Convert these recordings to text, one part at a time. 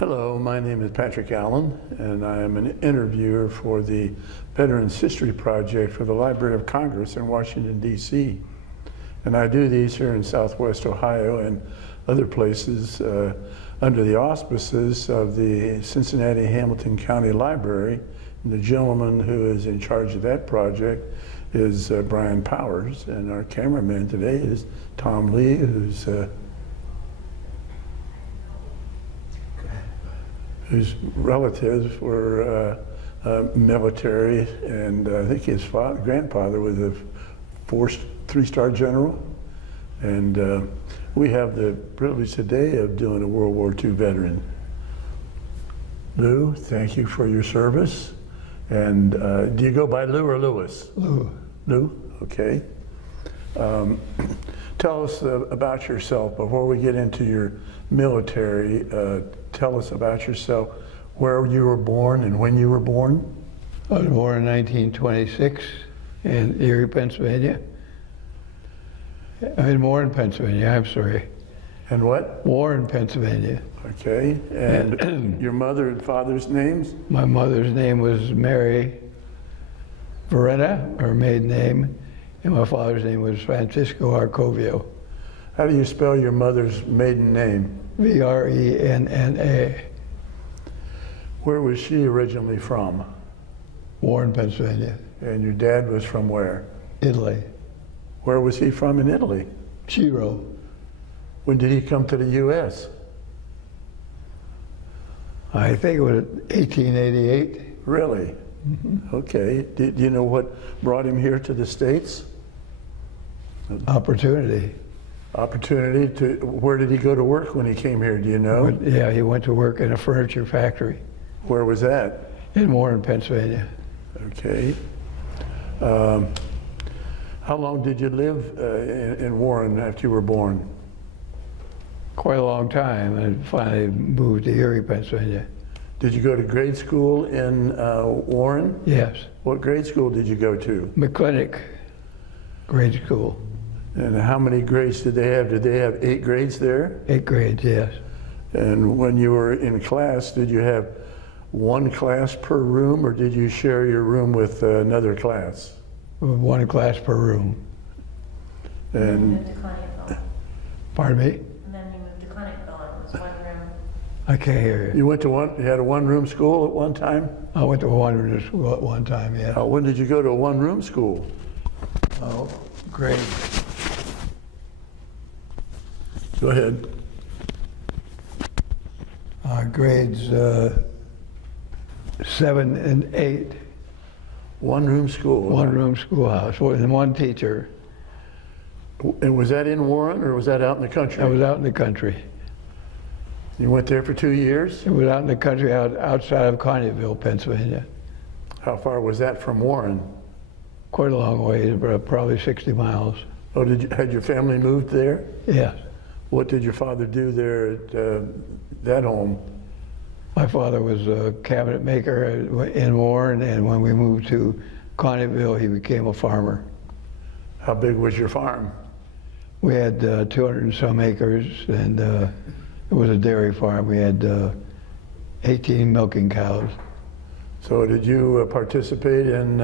Hello, my name is Patrick Allen, and I am an interviewer for the Veterans History Project for the Library of Congress in Washington, D.C. And I do these here in Southwest Ohio and other places under the auspices of the Cincinnati Hamilton County Library. And the gentleman who is in charge of that project is Brian Powers, and our cameraman today is Tom Lee, whose relatives were military, and I think his grandfather was a three-star general. And we have the privilege today of doing a World War II veteran. Lou, thank you for your service. And do you go by Lou or Lewis? Lou. Lou, okay. Tell us about yourself before we get into your military. Tell us about yourself, where you were born and when you were born. I was born in 1926 in Erie, Pennsylvania. I was born in Pennsylvania, I'm sorry. And what? Warren, Pennsylvania. Okay, and your mother and father's names? My mother's name was Mary Verena, her maiden name, and my father's name was Francisco Arcovio. How do you spell your mother's maiden name? Verena. Where was she originally from? Warren, Pennsylvania. And your dad was from where? Italy. Where was he from in Italy? Ciro. When did he come to the U.S.? I think it was 1888. Really? Mm-hmm. Okay. Do you know what brought him here to the States? Opportunity. Opportunity to, where did he go to work when he came here, do you know? Yeah, he went to work in a furniture factory. Where was that? In Warren, Pennsylvania. Okay. How long did you live in Warren after you were born? Quite a long time, and finally moved to Erie, Pennsylvania. Did you go to grade school in Warren? Yes. What grade school did you go to? McClinic grade school. And how many grades did they have? Did they have 8 grades there? 8 grades, yes. And when you were in class, did you have one class per room, or did you share your room with another class? One class per room. And Pardon me? And then you moved to Clinicville, and it was one room. I can't hear you. You went to you had a one-room school at one time? I went to a one-room school at one time, yeah. When did you go to a one-room school? Oh, grade. Go ahead. Grades 7 and 8. One-room school? One-room schoolhouse, and one teacher. And was that in Warren, or was that out in the country? I was out in the country. You went there for 2 years? It was out in the country, outside of Conneautville, Pennsylvania. How far was that from Warren? Quite a long way, probably 60 miles. Oh, had your family moved there? Yes. What did your father do there at that home? My father was a cabinet maker in Warren, and when we moved to Conneautville, he became a farmer. How big was your farm? We had 200 and some acres, and it was a dairy farm. We had 18 milking cows. So did you participate in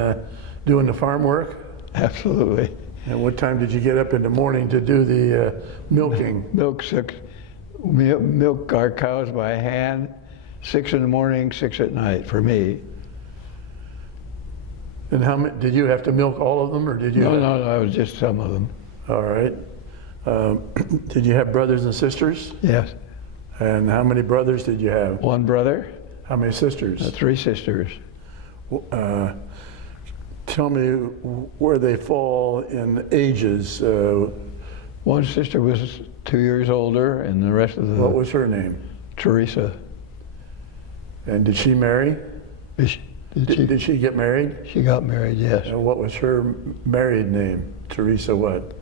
doing the farm work? Absolutely. And what time did you get up in the morning to do the milking? Milk our cows by hand, 6 in the morning, 6 at night for me. And how many, did you have to milk all of them, or did you? No, it was just some of them. All right. Did you have brothers and sisters? Yes. And how many brothers did you have? One brother. How many sisters? 3 sisters. Tell me where they fall in ages. One sister was 2 years older, and the rest of the... What was her name? Teresa. And did she marry? Did she get married? She got married, yes. And what was her married name? Teresa what?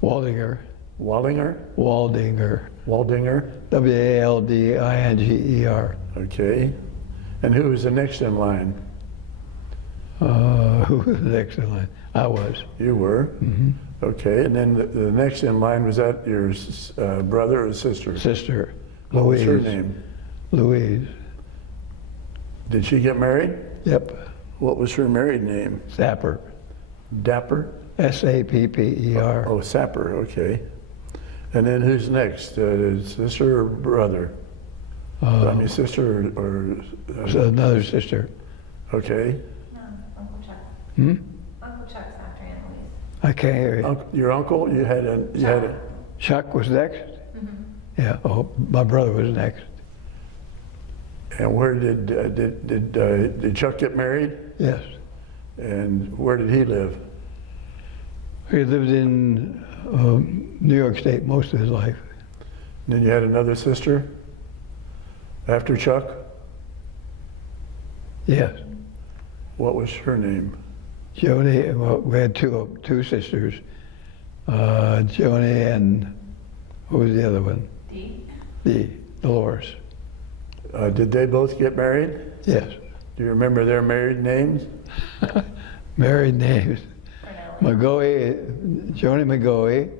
Waldinger. Waldinger? Waldinger. Waldinger? Waldinger. Okay. And who was the next in line? Who was the next in line? I was. You were? Mm-hmm. Okay, and then the next in line, was that your brother or sister? Sister. What Louise. was her name? Louise. Did she get married? Yep. What was her married name? Sapper. Dapper? Sapper. Oh, Sapper, okay. And then who's next? Sister or brother? I mean, sister or Another sister. okay. No, Uncle Chuck. Hmm? Uncle Chuck's after Aunt Louise. I can't hear you. Your uncle? You had a Chuck was next? Mm-hmm. Yeah. Oh, my brother was next. and where did Chuck get married? Yes. And where did he live? He lived in New York State most of his life. And then you had another sister after Chuck? Yes. What was her name? Joni, well, we had two sisters. Joni and, who was the other one? Dee. Dolores. Did they both get married? Yes. Do you remember their married names? Married names. Cornell. Joni McGoey,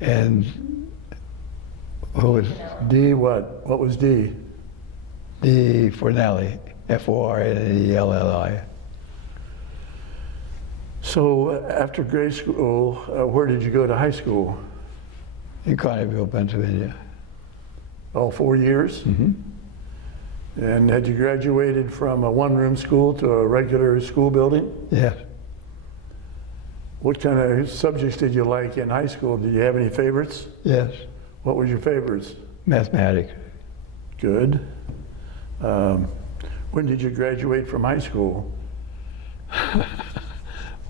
and who was D what? What was D? Dee Fornelli, Fornelli. So after grade school, where did you go to high school? In Carterville, Pennsylvania. All 4 years? Mm-hmm. And had you graduated from a one-room school to a regular school building? Yes. What kind of subjects did you like in high school? Did you have any favorites? Yes. What were your favorites? Mathematics. Good. When did you graduate from high school?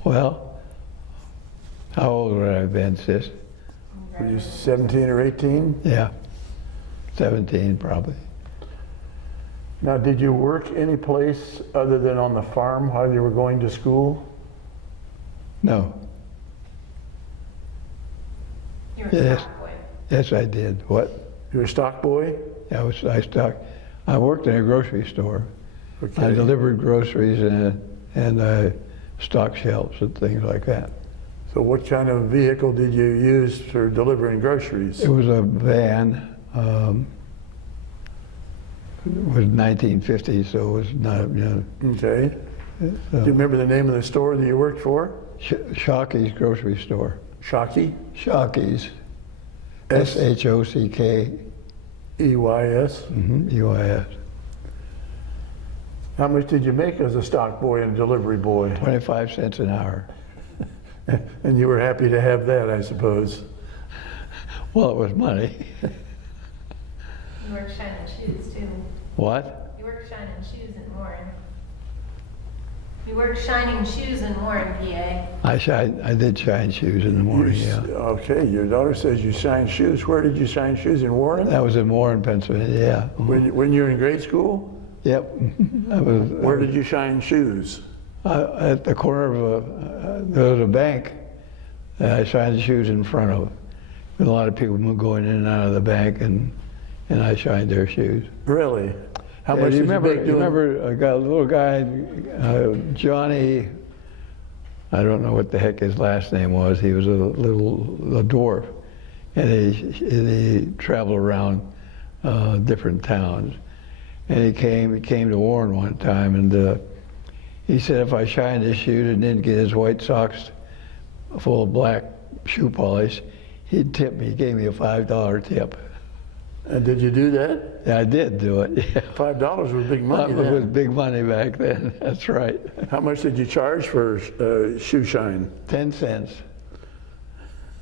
Well, how old would I have been, sis? Were you 17 or 18? Yeah. 17 probably. Now, did you work any place other than on the farm while you were going to school? No. You were a Yes. stock boy. Yes, I did. What? You were a stock boy? I worked in a grocery store. Okay. I delivered groceries and I stocked shelves and things like that. So what kind of vehicle did you use for delivering groceries? It was a van. It was 1950, so it was not, Okay. Do you remember the name of the store that you worked for? Shocky's grocery store. Shockey? Shocky's. S-H-O-C-K. EYS. UIS. How much did you make as a stock boy and delivery boy? 25 cents an hour. And you were happy to have that, I suppose. Well, it was money. You worked shining shoes too. What? You worked shining shoes in Warren. You worked shining shoes in Warren, PA. I did shine shoes in the morning, yeah. Okay, your daughter says you shine shoes. Where did you shine shoes? In Warren? That was in Warren, Pennsylvania, yeah. When you were in grade school? Yep. Where did you shine shoes? At the corner of there was a bank that I shined shoes in front of. A lot of people were going in and out of the bank, and I shined their shoes. Really? How Yeah, much you did remember, you make doing? a little guy, Johnny, I don't know what the heck his last name was. He was a dwarf, and he traveled around different towns. And he came to Warren one time, and he said if I shined his shoes and didn't get his white socks full of black shoe polish, he'd tip me. He gave me a $5 tip. And did you do that? Yeah, I did do it. Yeah. $5 was big money It was then. big money back then. That's right. How much did you charge for shoe shine? 10 cents.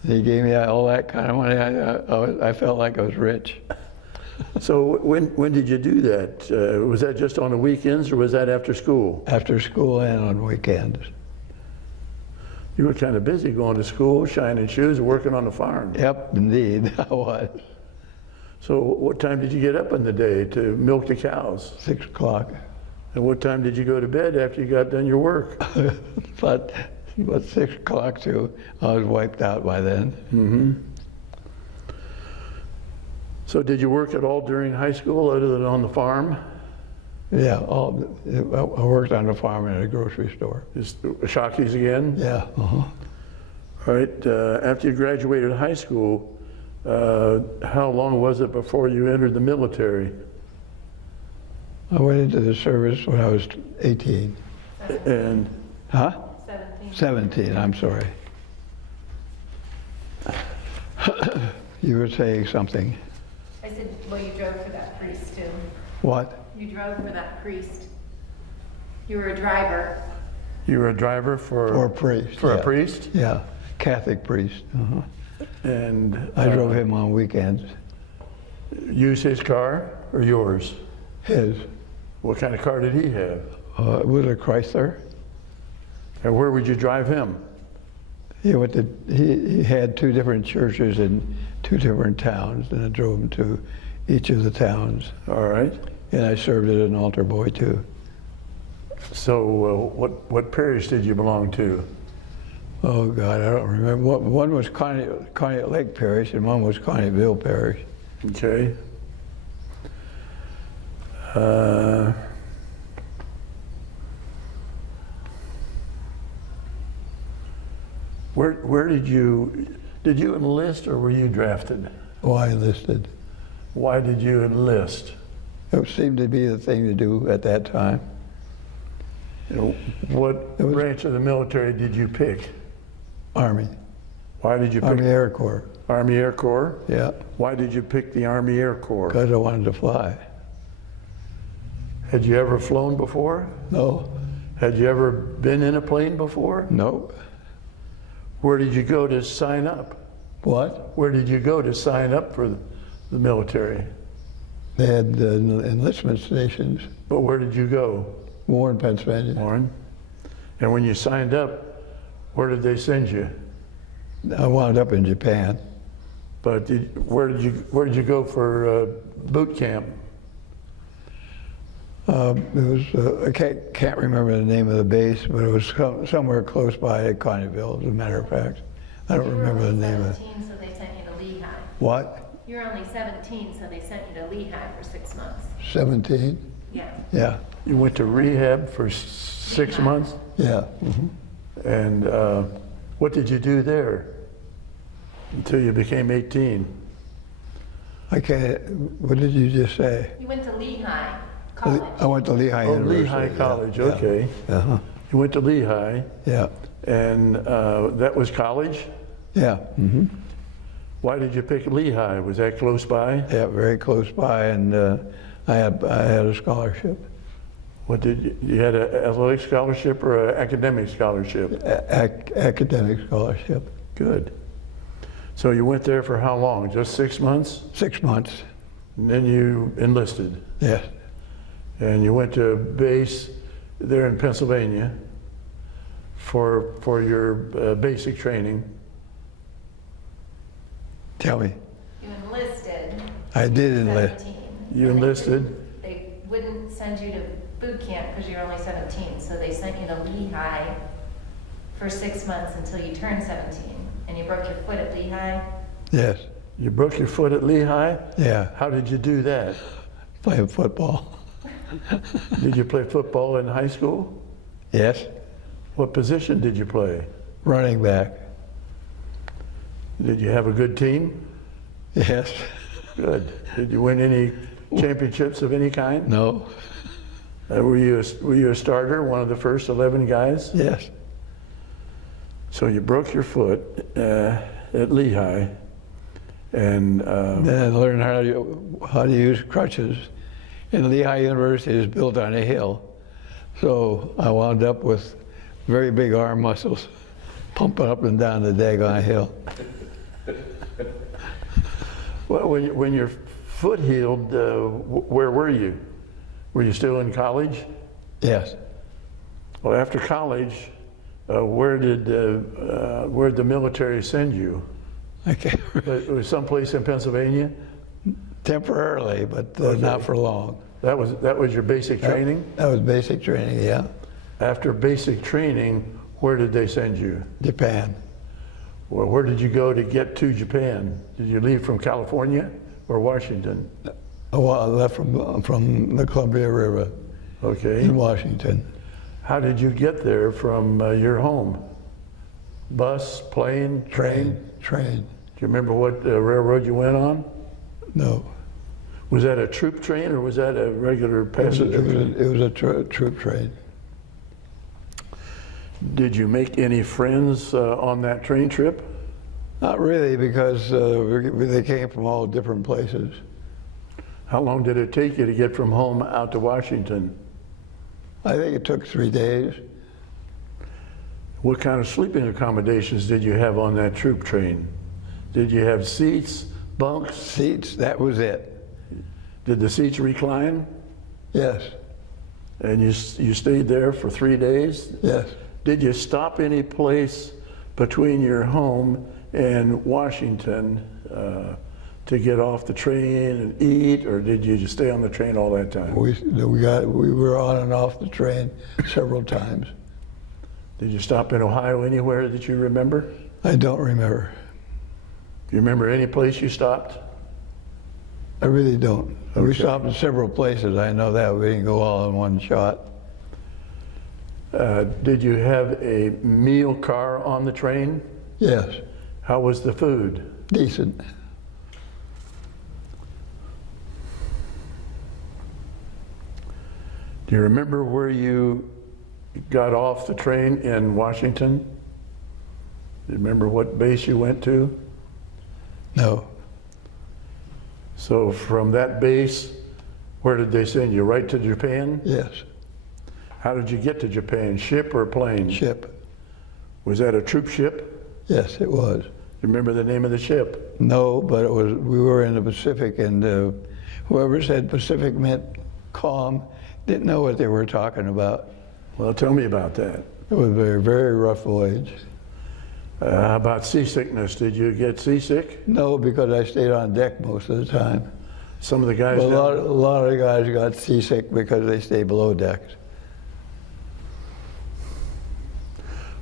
He gave me all that kind of money. I felt like I was rich. So when did you do that? Was that just on the weekends or was that after school? After school and on weekends. You were kind of busy going to school, shining shoes, and working on the farm. Yep, indeed, I was. So what time did you get up in the day to milk the cows? 6 o'clock. And what time did you go to bed after you got done your work? But 6 o'clock too. I was wiped out by then. Mm-hmm. So did you work at all during high school other than on the farm? Yeah, I worked on the farm and at a grocery store. Just Shockies again? Yeah. All right. After you graduated high school, how long was it before you entered the military? I went into the service when I was 18. And Huh? 17. 17, I'm sorry. You were saying something. I said, well, you drove for that priest too. What? You drove for that priest. You were a driver. you were a driver for For a priest. For yeah. a priest? Yeah, Catholic priest. Uh-huh. And I drove him on weekends. use his car or yours? His. What kind of car did he have? It was a Chrysler. And where would you drive him? He went to. He had 2 different churches in 2 different towns, and I drove him to each of the towns. All right. And I served as an altar boy too. So what parish did you belong to? Oh God, I don't remember. One was Conneaut Lake Parish, and one was Conneautville Parish. Okay. Where did you enlist or were you drafted? Oh, I enlisted. Why did you enlist? It seemed to be the thing to do at that time. You know, what It was- branch of the military did you pick? Army. Why did you pick Army Air Corps. Army Air Corps? Yeah, Why did you pick the Army Air Corps? because I wanted to fly. Had you ever flown before? No, Had you ever been in a plane before? no. Where did you go to sign up? What? Where did you go to sign up for the military? They had enlistment stations. But where did you go, Warren, Pennsylvania. Warren? And when you signed up, where did they send you? I wound up in Japan. But where did you go for boot camp? It was, I can't remember the name of the base, but it was somewhere close by at Conneautville, as a matter of fact. I don't remember the name of it. You were only 17, so they sent you to Lehigh. What? You were only 17, so they sent you to Lehigh for 6 months. 17? Yeah. Yeah, You went to rehab for 6 months? yeah. Mhm. And what did you do there until you became 18? I can't, what did you just say? You went to Lehigh College. I went to Lehigh Oh, University. Lehigh yeah, College, yeah. okay. Uh-huh, You went to Lehigh, yeah, and that was college? yeah. Mm-hmm. Why did you pick Lehigh? Was that close by? Yeah, very close by, and I had a scholarship, What did you had an athletic scholarship or an academic scholarship? academic scholarship. Good. So you went there for how long? Just 6 months? 6 months, And then you enlisted. yes. And you went to base there in Pennsylvania for your basic training. Tell me. You enlisted. I did enlist. 17. You And enlisted? They wouldn't send you to boot camp because you're only 17, so they sent you to Lehigh for 6 months until you turned 17. And you broke your foot at Lehigh. Yes, You broke your foot at Lehigh? yeah, How did you do that? playing football. Did you play football in high school? Yes, What position did you play? running back. Did you have a good team? Yes, Good. Did you win any championships of any kind? no, Were you a starter, one of the first 11 guys? yes, So you broke your foot at Lehigh, and then I learned how to use crutches. And Lehigh University is built on a hill, so I wound up with very big arm muscles, pumping up and down the daggone hill. well, when your foot healed, where were you? Were you still in college? Yes, Well, after college, where'd the military send you? I can't, It was someplace in Pennsylvania. temporarily, but Okay. not for long. That was your basic training. That was basic training, yeah. After basic training, where did they send you? Japan. Well, where did you go to get to Japan? Did you leave from California or Washington? Oh, I left from the Columbia River Okay. in Washington. How did you get there from your home? Bus, plane, train? Train. Do you remember what railroad you went on? No. Was that a troop train or was that a regular passenger train? It was a troop train. Did you make any friends on that train trip? Not really, because they came from all different places. How long did it take you to get from home out to Washington? I think it took 3 days. What kind of sleeping accommodations did you have on that troop train? Did you have seats, bunks? Seats, that was it. Did the seats recline? Yes, And you stayed there for 3 days? yes. Did you stop any place between your home and Washington to get off the train and eat, or did you just stay on the train all that time? We were on and off the train several times. Did you stop in Ohio anywhere that you remember? I don't remember. Do you remember any place you stopped? I really don't. We Okay. stopped in several places. I know that. We didn't go all in one shot. Did you have a meal car on the train? Yes, How was the food? decent. Do you remember where you got off the train in Washington? Do you remember what base you went to? No, So from that base, where did they send you? Right to Japan? yes, How did you get to Japan? Ship or plane? ship. Was that a troop ship? Yes, it was. You remember the name of the ship? No, but it was. We were in the Pacific, and whoever said Pacific meant calm didn't know what they were talking about. Well, tell me about that. It was a very, very rough voyage. How about seasickness? Did you get seasick? No, because I stayed on deck most of the time. Some of the guys But a down- lot of the guys got seasick because they stayed below decks.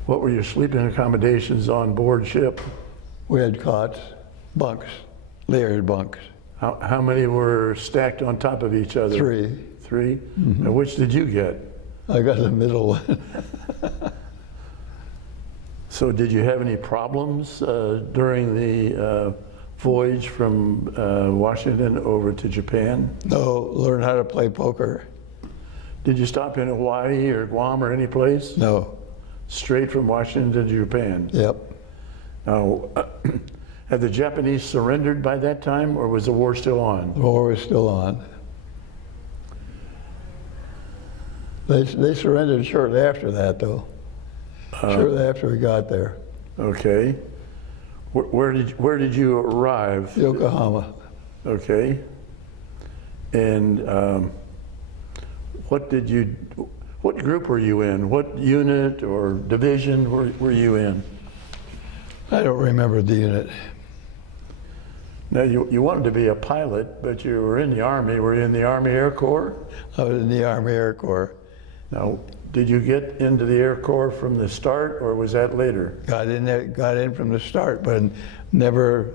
What were your sleeping accommodations on board ship? We had cots, bunks, layered bunks. How many were stacked on top of each other? 3. 3? And which did you get? I got the middle one. So did you have any problems during the voyage from Washington over to Japan? No, learn how to play poker. Did you stop in Hawaii or Guam or any place? No. Straight from Washington to Japan? Yep. Now, had the Japanese surrendered by that time, or was the war still on? The war was still on. They surrendered shortly after that, though. Shortly after we got there. Okay. Where did you arrive? Yokohama. Okay. And what group were you in? What unit or division were you in? I don't remember the unit. Now, you wanted to be a pilot, but you were in the Army. Were you in the Army Air Corps? I was in the Army Air Corps. Now, did you get into the Air Corps from the start, or was that later? Got in from the start, but never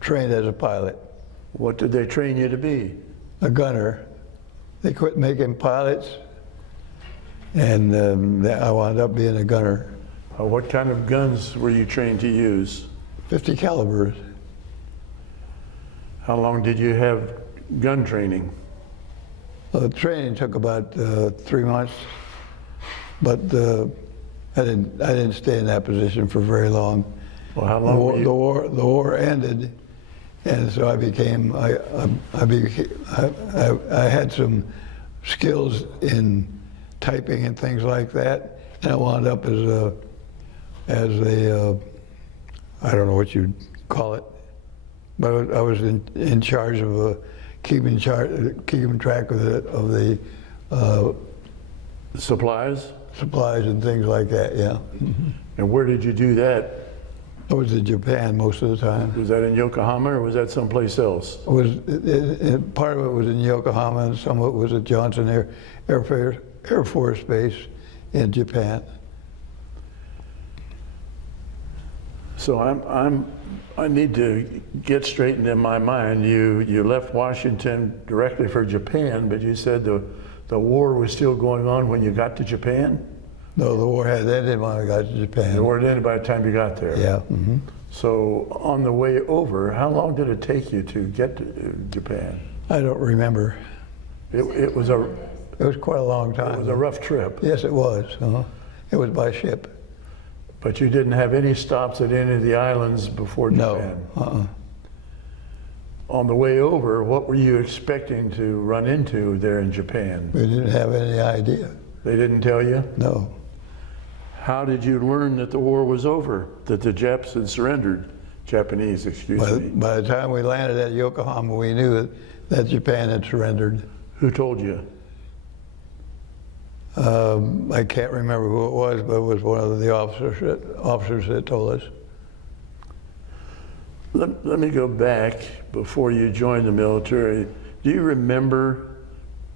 trained as a pilot. What did they train you to be? A gunner. They quit making pilots, and I wound up being a gunner. What kind of guns were you trained to use? 50 calibers. How long did you have gun training? Well, the training took about 3 months, but I didn't stay in that position for very long. Well, how long were you? The war ended, and so I had some skills in typing and things like that, and I wound up as a I don't know what you'd call it, but I was in charge of keeping track of the Supplies? supplies and things like that. Yeah, And where did you do that? I was in Japan most of the time. Was that in Yokohama, or was that someplace else? Part of it was in Yokohama, and some of it was at Johnson Air Force Base in Japan. So I need to get straightened in my mind. You left Washington directly for Japan, but you said the war was still going on when you got to Japan? No, the war had ended when I got to Japan. The war ended by the time you got there? Yeah. So on the way over, how long did it take you to get to Japan? I don't remember. It was It was quite a long time. it was a rough trip, Yes, it was. It was by ship. but you didn't have any stops at any of the islands before Japan. No. On the way over, what were you expecting to run into there in Japan? We didn't have any idea. They didn't tell you? No. How did you learn that the war was over, that the Japs had surrendered? Japanese, excuse me. By the time we landed at Yokohama, we knew that Japan had surrendered. Who told you? I can't remember who it was, but it was one of the officers that told us. Let me go back before you joined the military. Do you remember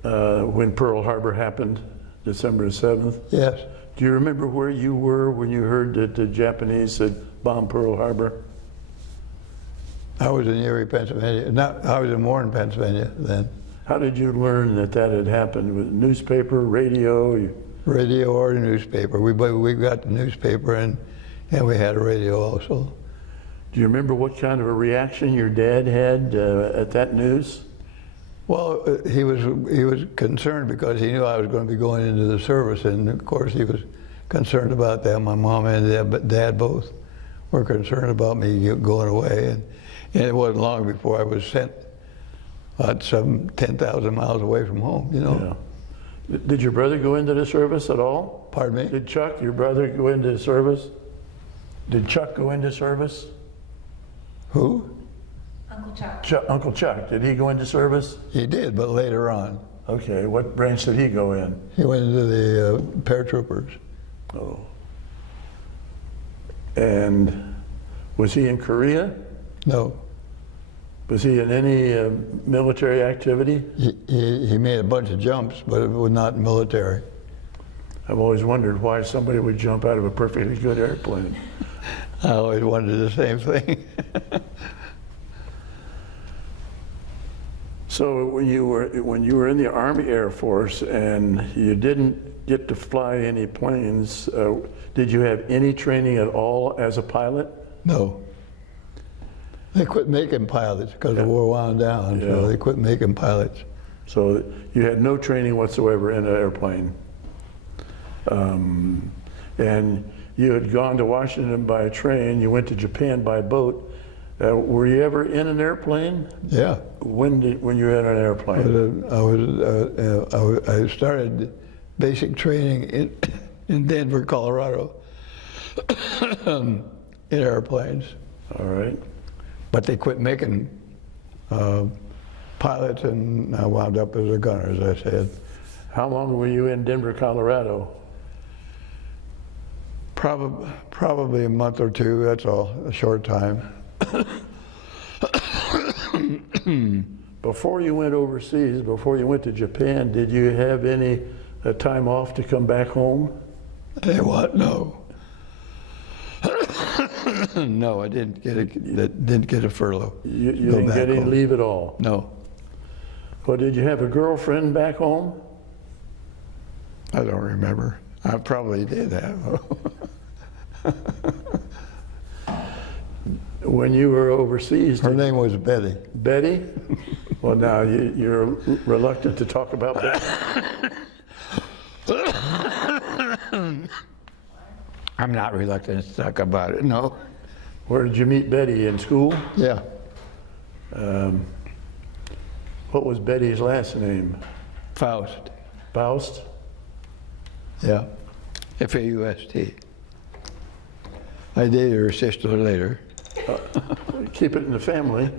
when Pearl Harbor happened, December 7th? Yes. Do you remember where you were when you heard that the Japanese had bombed Pearl Harbor? I was in Erie, Pennsylvania. I was in Warren, Pennsylvania then. How did you learn that that had happened? With newspaper, radio? Radio or newspaper. We got the newspaper and we had a radio also. Do you remember what kind of a reaction your dad had at that news? Well, he was concerned because he knew I was going to be going into the service, and of course he was concerned about that. My mom and dad both were concerned about me going away, and it wasn't long before I was sent about 10,000 miles away from home, you know. Yeah. Did your brother go into the service at all? Pardon me? Did Chuck, your brother, go into service? Did Chuck go into service? Who? Uncle Chuck. Uncle Chuck, did he go into service? He did, but later on. Okay, what branch did he go in? He went into the paratroopers. Oh. And was he in Korea? No. Was he in any military activity? He made a bunch of jumps, but it was not military. I've always wondered why somebody would jump out of a perfectly good airplane. I always wondered the same thing. So when you were in the Army Air Force and you didn't get to fly any planes, did you have any training at all as a pilot? No. They quit making pilots because the war wound down, so they quit making pilots. So you had no training whatsoever in an airplane. And you had gone to Washington by train, you went to Japan by boat. Were you ever in an airplane? Yeah. When you were in an airplane? I started basic training in Denver, Colorado, in airplanes. All right. But they quit making pilots, and I wound up as a gunner, as I said. How long were you in Denver, Colorado? Probably a month or two, that's all, a short time. Before you went overseas, before you went to Japan, did you have any time off to come back home? Hey, what? No. No, I didn't get a furlough. You didn't get any leave at all? No. Well, did you have a girlfriend back home? I don't remember. I probably did have. When you were overseas, Her name was Betty. Betty? Well, now you're reluctant to talk about that. I'm not reluctant to talk about it, no. Where did you meet Betty? In school? Yeah. What was Betty's last name? Faust. Faust? Yeah. F-A-U-S-T. I dated her sister later. Keep it in the family.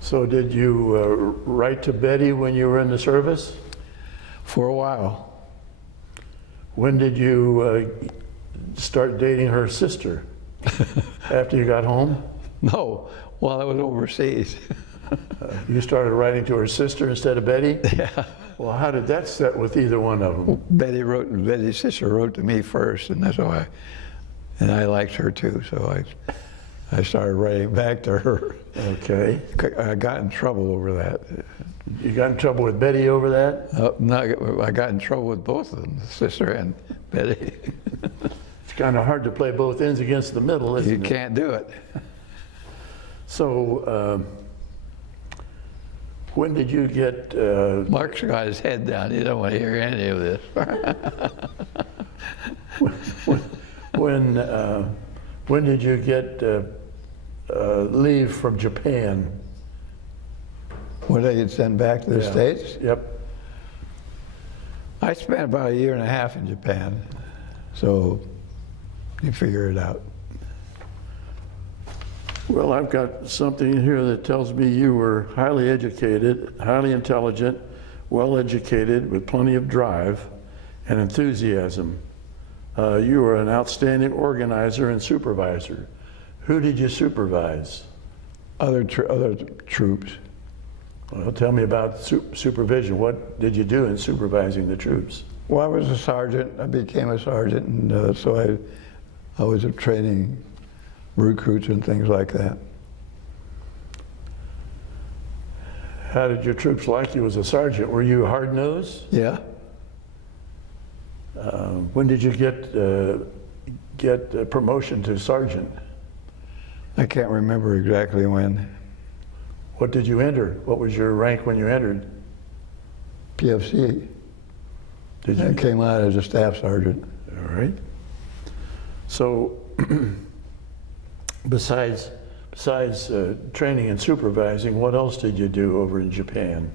So did you write to Betty when you were in the service? For a while. When did you start dating her sister? After you got home? No, while I was overseas. You started writing to her sister instead of Betty? Yeah. Well, how did that set with either one of them? Betty's sister wrote to me first, and that's why, and I liked her too, so I started writing back to her. Okay. I got in trouble over that. You got in trouble with Betty over that? No, I got in trouble with both of them, the sister and Betty. It's kind of hard to play both ends against the middle, isn't You it? can't do it. So, when did you get, Mark's got his head down. He don't want to hear any of this. when did you get leave from Japan? When they get sent back to the Yeah. States? Yep. I spent about a year and a half in Japan, so you figure it out. Well, I've got something here that tells me you were highly educated, highly intelligent, well-educated, with plenty of drive and enthusiasm. You were an outstanding organizer and supervisor. Who did you supervise? Other troops. Well, tell me about supervision. What did you do in supervising the troops? Well, I was a sergeant. I became a sergeant, and so I was training recruits and things like that. How did your troops like you as a sergeant? Were you hard-nosed? Yeah. When did you get a promotion to sergeant? I can't remember exactly when. What did you enter? What was your rank when you entered? PFC. Did I you? came out as a staff sergeant. All right. So, besides training and supervising, what else did you do over in Japan?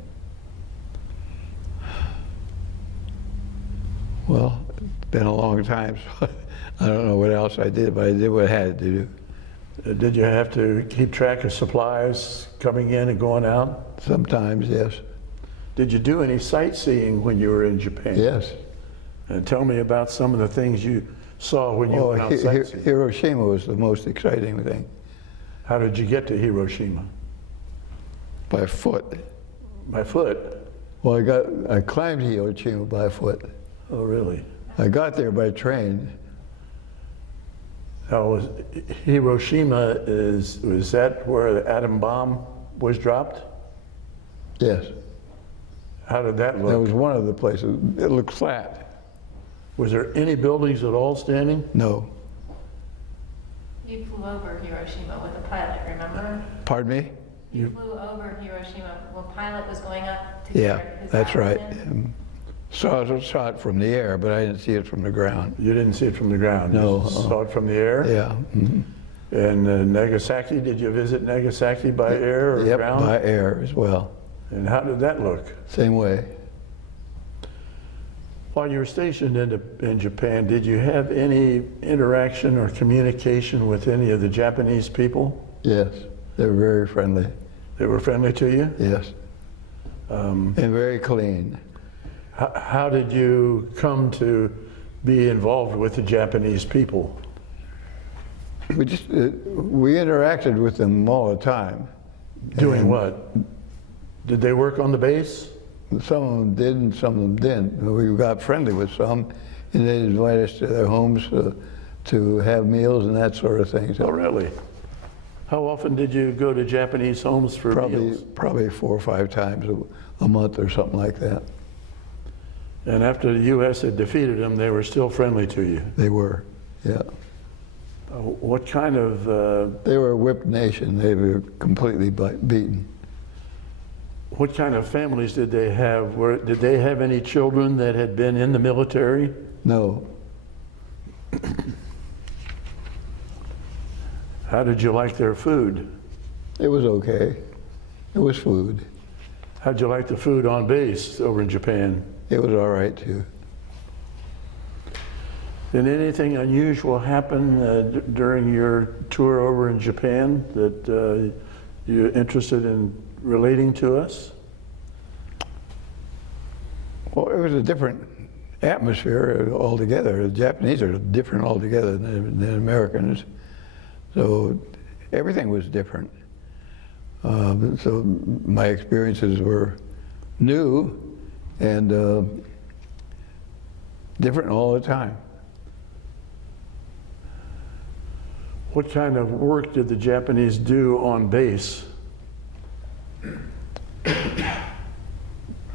Well, it's been a long time, so I don't know what else I did, but I did what I had to do. Did you have to keep track of supplies coming in and going out? Sometimes, yes. Did you do any sightseeing when you were in Japan? Yes. And tell me about some of the things you saw when you went out sightseeing. Hiroshima was the most exciting thing. How did you get to Hiroshima? By foot. By foot? Well, I climbed Hiroshima by foot. Oh, really? I got there by train. Now, Hiroshima was that where the atom bomb was dropped? Yes. How did that look? That was one of the places. It looked flat. Was there any buildings at all standing? No. You flew over Hiroshima with a pilot, remember? Pardon me? You flew over Hiroshima when pilot was going up to Yeah, get his that's right. accident? Saw it from the air, but I didn't see it from the ground. You didn't see it from the ground? No. You saw it from the air? Yeah. Mhm. And Nagasaki, did you visit Nagasaki by air or Yep, ground? by air as well. And how did that look? Same way. While you were stationed in Japan, did you have any interaction or communication with any of the Japanese people? Yes. They were very friendly. They were friendly to you? Yes. And very clean. How did you come to be involved with the Japanese people? We interacted with them all the time. Doing And what? Did they work on the base? Some of them did and some of them didn't. We got friendly with some, and they'd invite us to their homes to have meals and that sort of thing. Oh, really? How often did you go to Japanese homes for meals? Probably 4 or 5 times a month or something like that. And after the U.S. had defeated them, they were still friendly to you? They were, yeah. What kind of... They were a whipped nation. They were completely beaten. What kind of families did they have? Did they have any children that had been in the military? No. How did you like their food? It was okay. It was food. How'd you like the food on base over in Japan? It was all right too. Did anything unusual happen during your tour over in Japan that you're interested in relating to us? Well, it was a different atmosphere altogether. The Japanese are different altogether than Americans. So everything was different. So my experiences were new and different all the time. What kind of work did the Japanese do on base?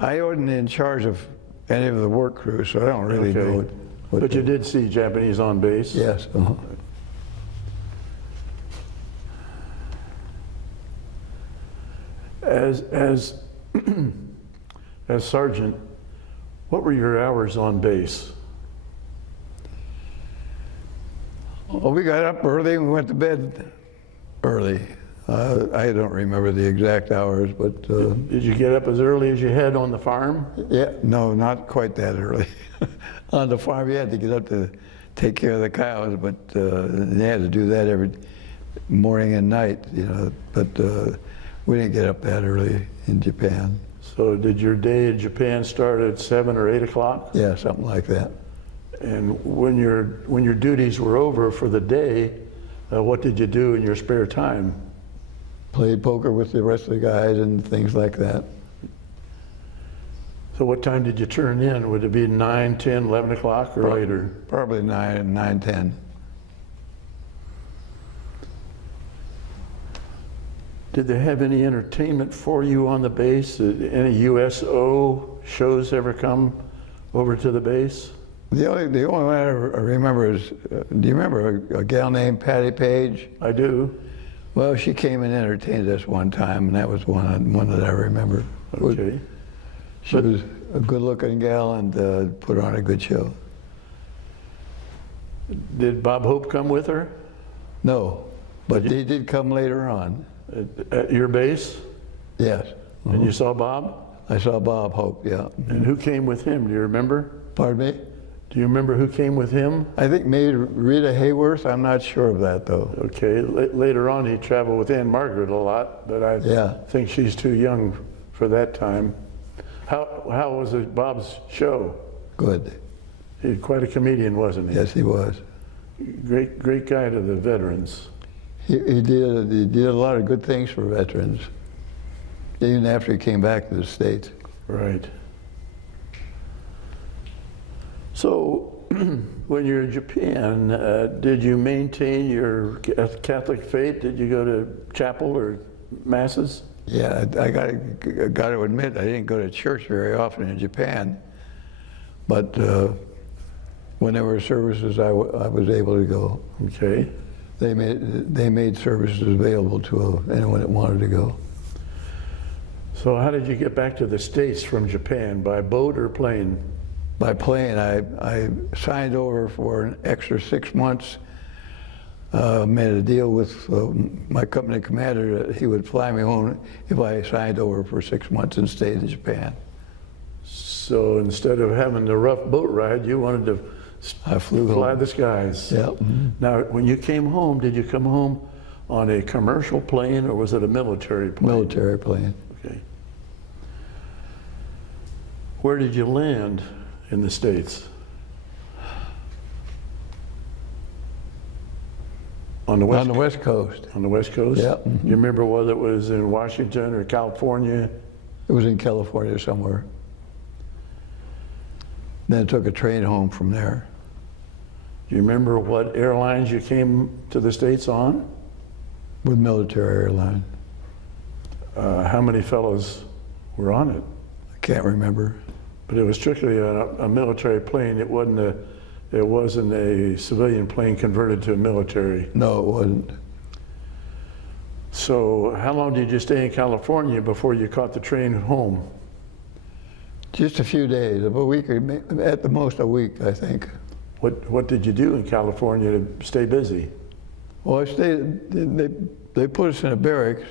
I wasn't in charge of any of the work crews, so I don't really Okay. know what But you did see Japanese on base? Yes. As as sergeant, what were your hours on base? Well, we got up early and we went to bed early. I don't remember the exact hours, but Did you get up as early as you had on the farm? yeah, no, not quite that early. On the farm, you had to get up to take care of the cows, but they had to do that every morning and night, you know. But we didn't get up that early in Japan. So did your day in Japan start at 7 or 8 o'clock? Yeah, something like that. And when your duties were over for the day, what did you do in your spare time? Played poker with the rest of the guys and things like that. So what time did you turn in? Would it be 9, 10, 11 o'clock or later? Probably 9, 10. Did they have any entertainment for you on the base? Did any USO shows ever come over to the base? The only one I remember is, do you remember a gal named Patty Page? I do. Well, she came and entertained us one time, and that was one that I remember. Okay. She was a good-looking gal and put on a good show. Did Bob Hope come with her No, but he did come later on. at your base? Yes. And you saw Bob? I saw Bob Hope, yeah. And who came with him? Do you remember? Pardon me? Do you remember who came with him? I think maybe Rita Hayworth. I'm not sure of that, though. Okay. Later on, he traveled with Ann Margaret a lot, but I Yeah. think she's too young for that time. How was Bob's show? Good. He's quite a comedian, wasn't he? Yes, he was. Great guy to the veterans. He did a lot of good things for veterans, even after he came back to the States. Right. So, when you're in Japan, did you maintain your Catholic faith? Did you go to chapel or masses? Yeah, I got to admit, I didn't go to church very often in Japan, but when there were services, I was able to go. Okay. They made services available to anyone that wanted to go. So how did you get back to the States from Japan? By boat or plane? By plane, I signed over for an extra 6 months, made a deal with my company commander that he would fly me home if I signed over for 6 months and stayed in Japan. So instead of having the rough boat ride, you wanted to I flew fly home. the skies. Yeah. Now, when you came home, did you come home on a commercial plane or was it a military plane? Military plane. Okay. Where did you land in the States? On the West On the West Coast. On the West Coast? Yeah. You remember whether it was in Washington or California? It was in California somewhere. Then I took a train home from there. Do you remember what airlines you came to the States on? With military airline. How many fellows were on it? I can't remember. But it was strictly a military plane. It wasn't a civilian plane converted to a military. No, it wasn't. So how long did you stay in California before you caught the train home? Just a few days, a week, at the most a week, I think. What did you do in California to stay busy? Well, I stayed, they put us in a barracks,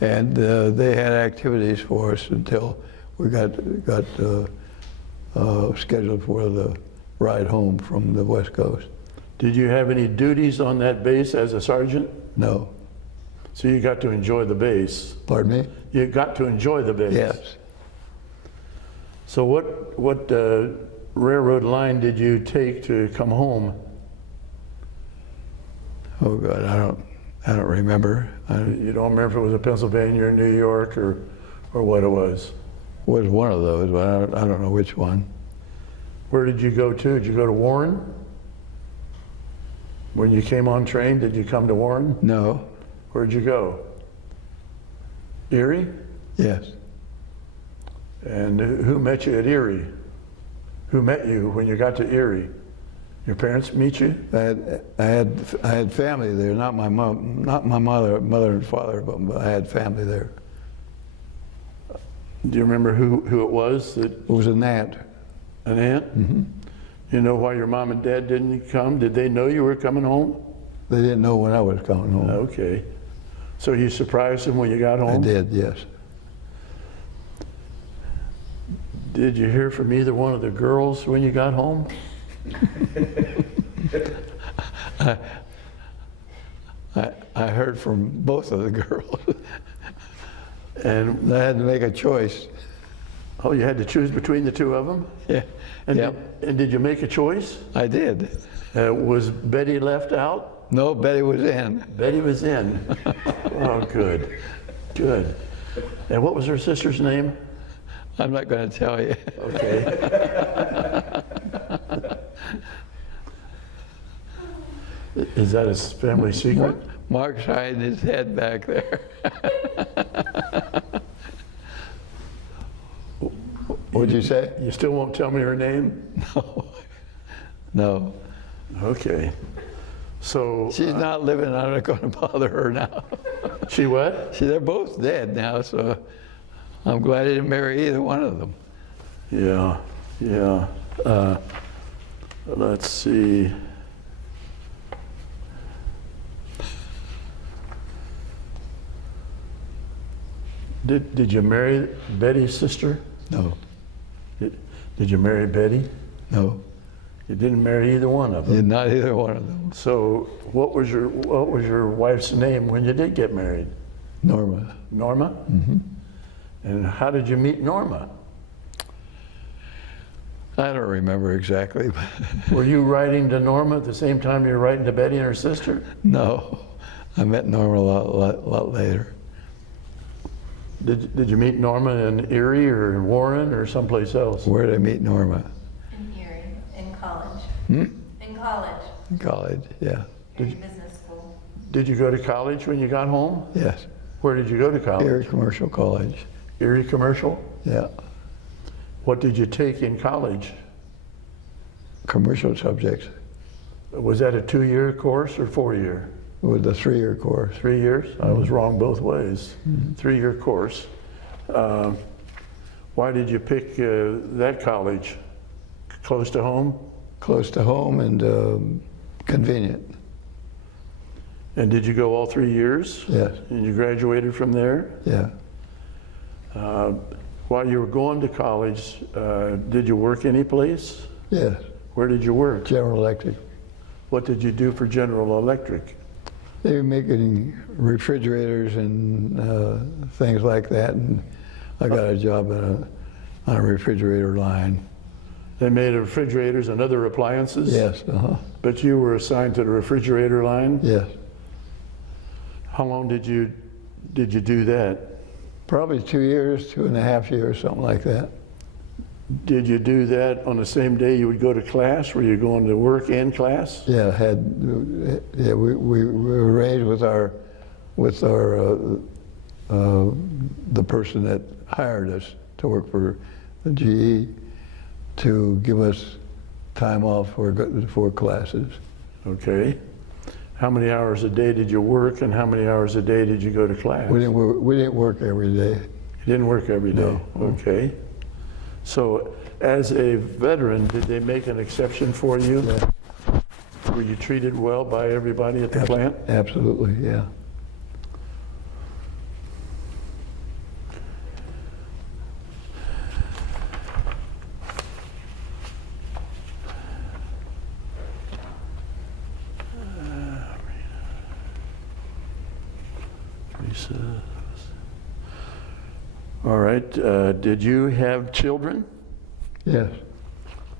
and they had activities for us until we got scheduled for the ride home from the West Coast. Did you have any duties on that base as a sergeant? No. So you got to enjoy the base. Pardon me? You got to enjoy the base. Yes. So what railroad line did you take to come home? Oh God, I don't remember. You don't remember if it was a Pennsylvania or New York or what it was? It was one of those, but I don't know which one. Where did you go to? Did you go to Warren? When you came on train, did you come to Warren? No. Where'd you go? Erie? Yes. And who met you at Erie? Who met you when you got to Erie? Your parents meet you? I had family there, not my mother and father, but I had family there. Do you remember who it was? That It was an aunt. An aunt? Mm-hmm. You know why your mom and dad didn't come? Did they know you were coming home? They didn't know when I was coming home. Okay. So you surprised them when you got home? I did, yes. Did you hear from either one of the girls when you got home? I heard from both of the girls. And I had to make a choice. oh, you had to choose between the two of them? Yeah. And, Yep. did you make a choice? I did. Was Betty left out? No, Betty was in. Betty was in. Oh, good. Good. And what was her sister's name? I'm not going to tell you. Okay. Is that a family secret? Mark's hiding his head back there. What'd you say? You still won't tell me her name? No. No. Okay. So She's not living. I'm not going to bother her now. she what? See, they're both dead now, so I'm glad I didn't marry either one of them. Yeah, yeah. Let's see. Did you marry Betty's sister? No. Did you marry Betty? No. You didn't marry either one of them. Yeah, not either one of them. So what was your wife's name when you did get married? Norma. Norma? Mm-hmm. And how did you meet Norma? I don't remember exactly. Were you writing to Norma at the same time you were writing to Betty and her sister? No. I met Norma a lot later. Did you meet Norma in Erie or in Warren or someplace else? Where did I meet Norma? In Erie, in college. Hmm? In college, In college, yeah. in business school. Did you go to college when you got home? Yes. Where did you go to college? Erie Commercial College. Erie Commercial? Yeah. What did you take in college? Commercial subjects. Was that a 2-year course or 4-year? It was a 3-year course. 3 years? I was wrong both ways. 3-year course. Why did you pick that college? Close to home? Close to home and convenient. And did you go all 3 years? Yes. And you graduated from there? Yeah. While you were going to college, did you work any place? Yes. Where did you work? General Electric. What did you do for General Electric? They were making refrigerators and things like that, and I got a job on a refrigerator line. They made refrigerators and other appliances? Yes. But you were assigned to the refrigerator line? Yes. How long did you do that? Probably 2 years, 2.5 years, something like that. Did you do that on the same day you would go to class? Were you going to work and class? Yeah, we were raised with the person that hired us to work for the GE to give us time off for classes. Okay. How many hours a day did you work and how many hours a day did you go to class? We didn't work every day. You didn't work every day? No. Okay. So as a veteran, did they make an exception for you? Yeah. Were you treated well by everybody at the plant? Absolutely, yeah. All right. Did you have children? Yes.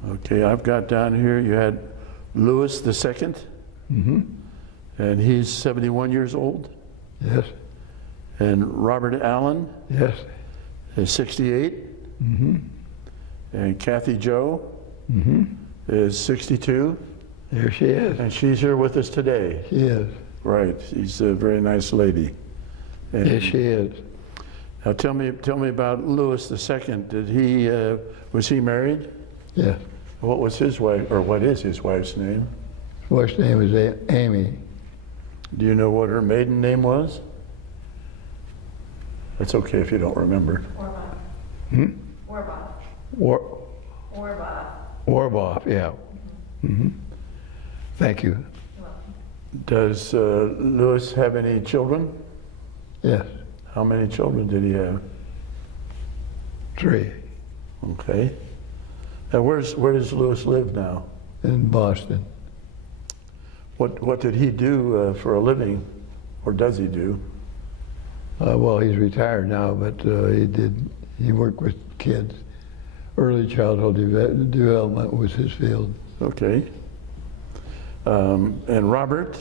Okay, I've got down here you had Louis the Second, and he's 71 years old. Yes. And Robert Allen Yes. is 68. And Kathy Joe is 62, There she is. and she's here with us today. She is. Right, she's a very nice lady. And, Yes, she is. Now tell me about Louis II. Did he, was he married? Yes. What was his wife, or what is his wife's name? His wife's name was Amy. Do you know what her maiden name was? It's okay if you don't remember. Orbaugh. Hmm? Orbaugh. Orbaugh. Warbaugh, yeah. Mm-hmm. Thank you. You're welcome. Does Louis have any children? Yes, How many children did he have? 3 Okay. Now where does Louis live now? in Boston. What did he do for a living, or does he do? Well, he's retired now, but he worked with kids. Early childhood development was his field. Okay. And Robert,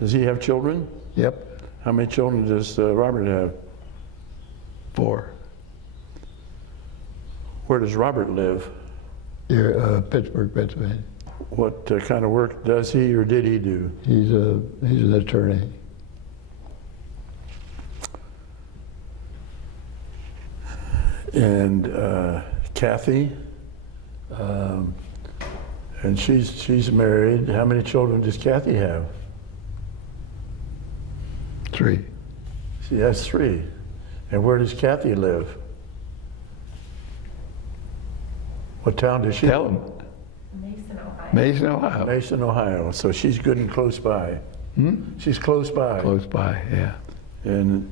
does he have children? Yep, How many children does Robert have? 4. Where does Robert live? Here, Pittsburgh, Pennsylvania. What kind of work does he or did he do? He's an attorney. And Kathy, and she's married. How many children does Kathy have? 3. She has 3. And where does Kathy live? What town does she Tell live? him. Mason, Ohio. Mason, Ohio. Mason, Ohio. So she's good and close by. Hmm? She's close by. Close by, yeah. And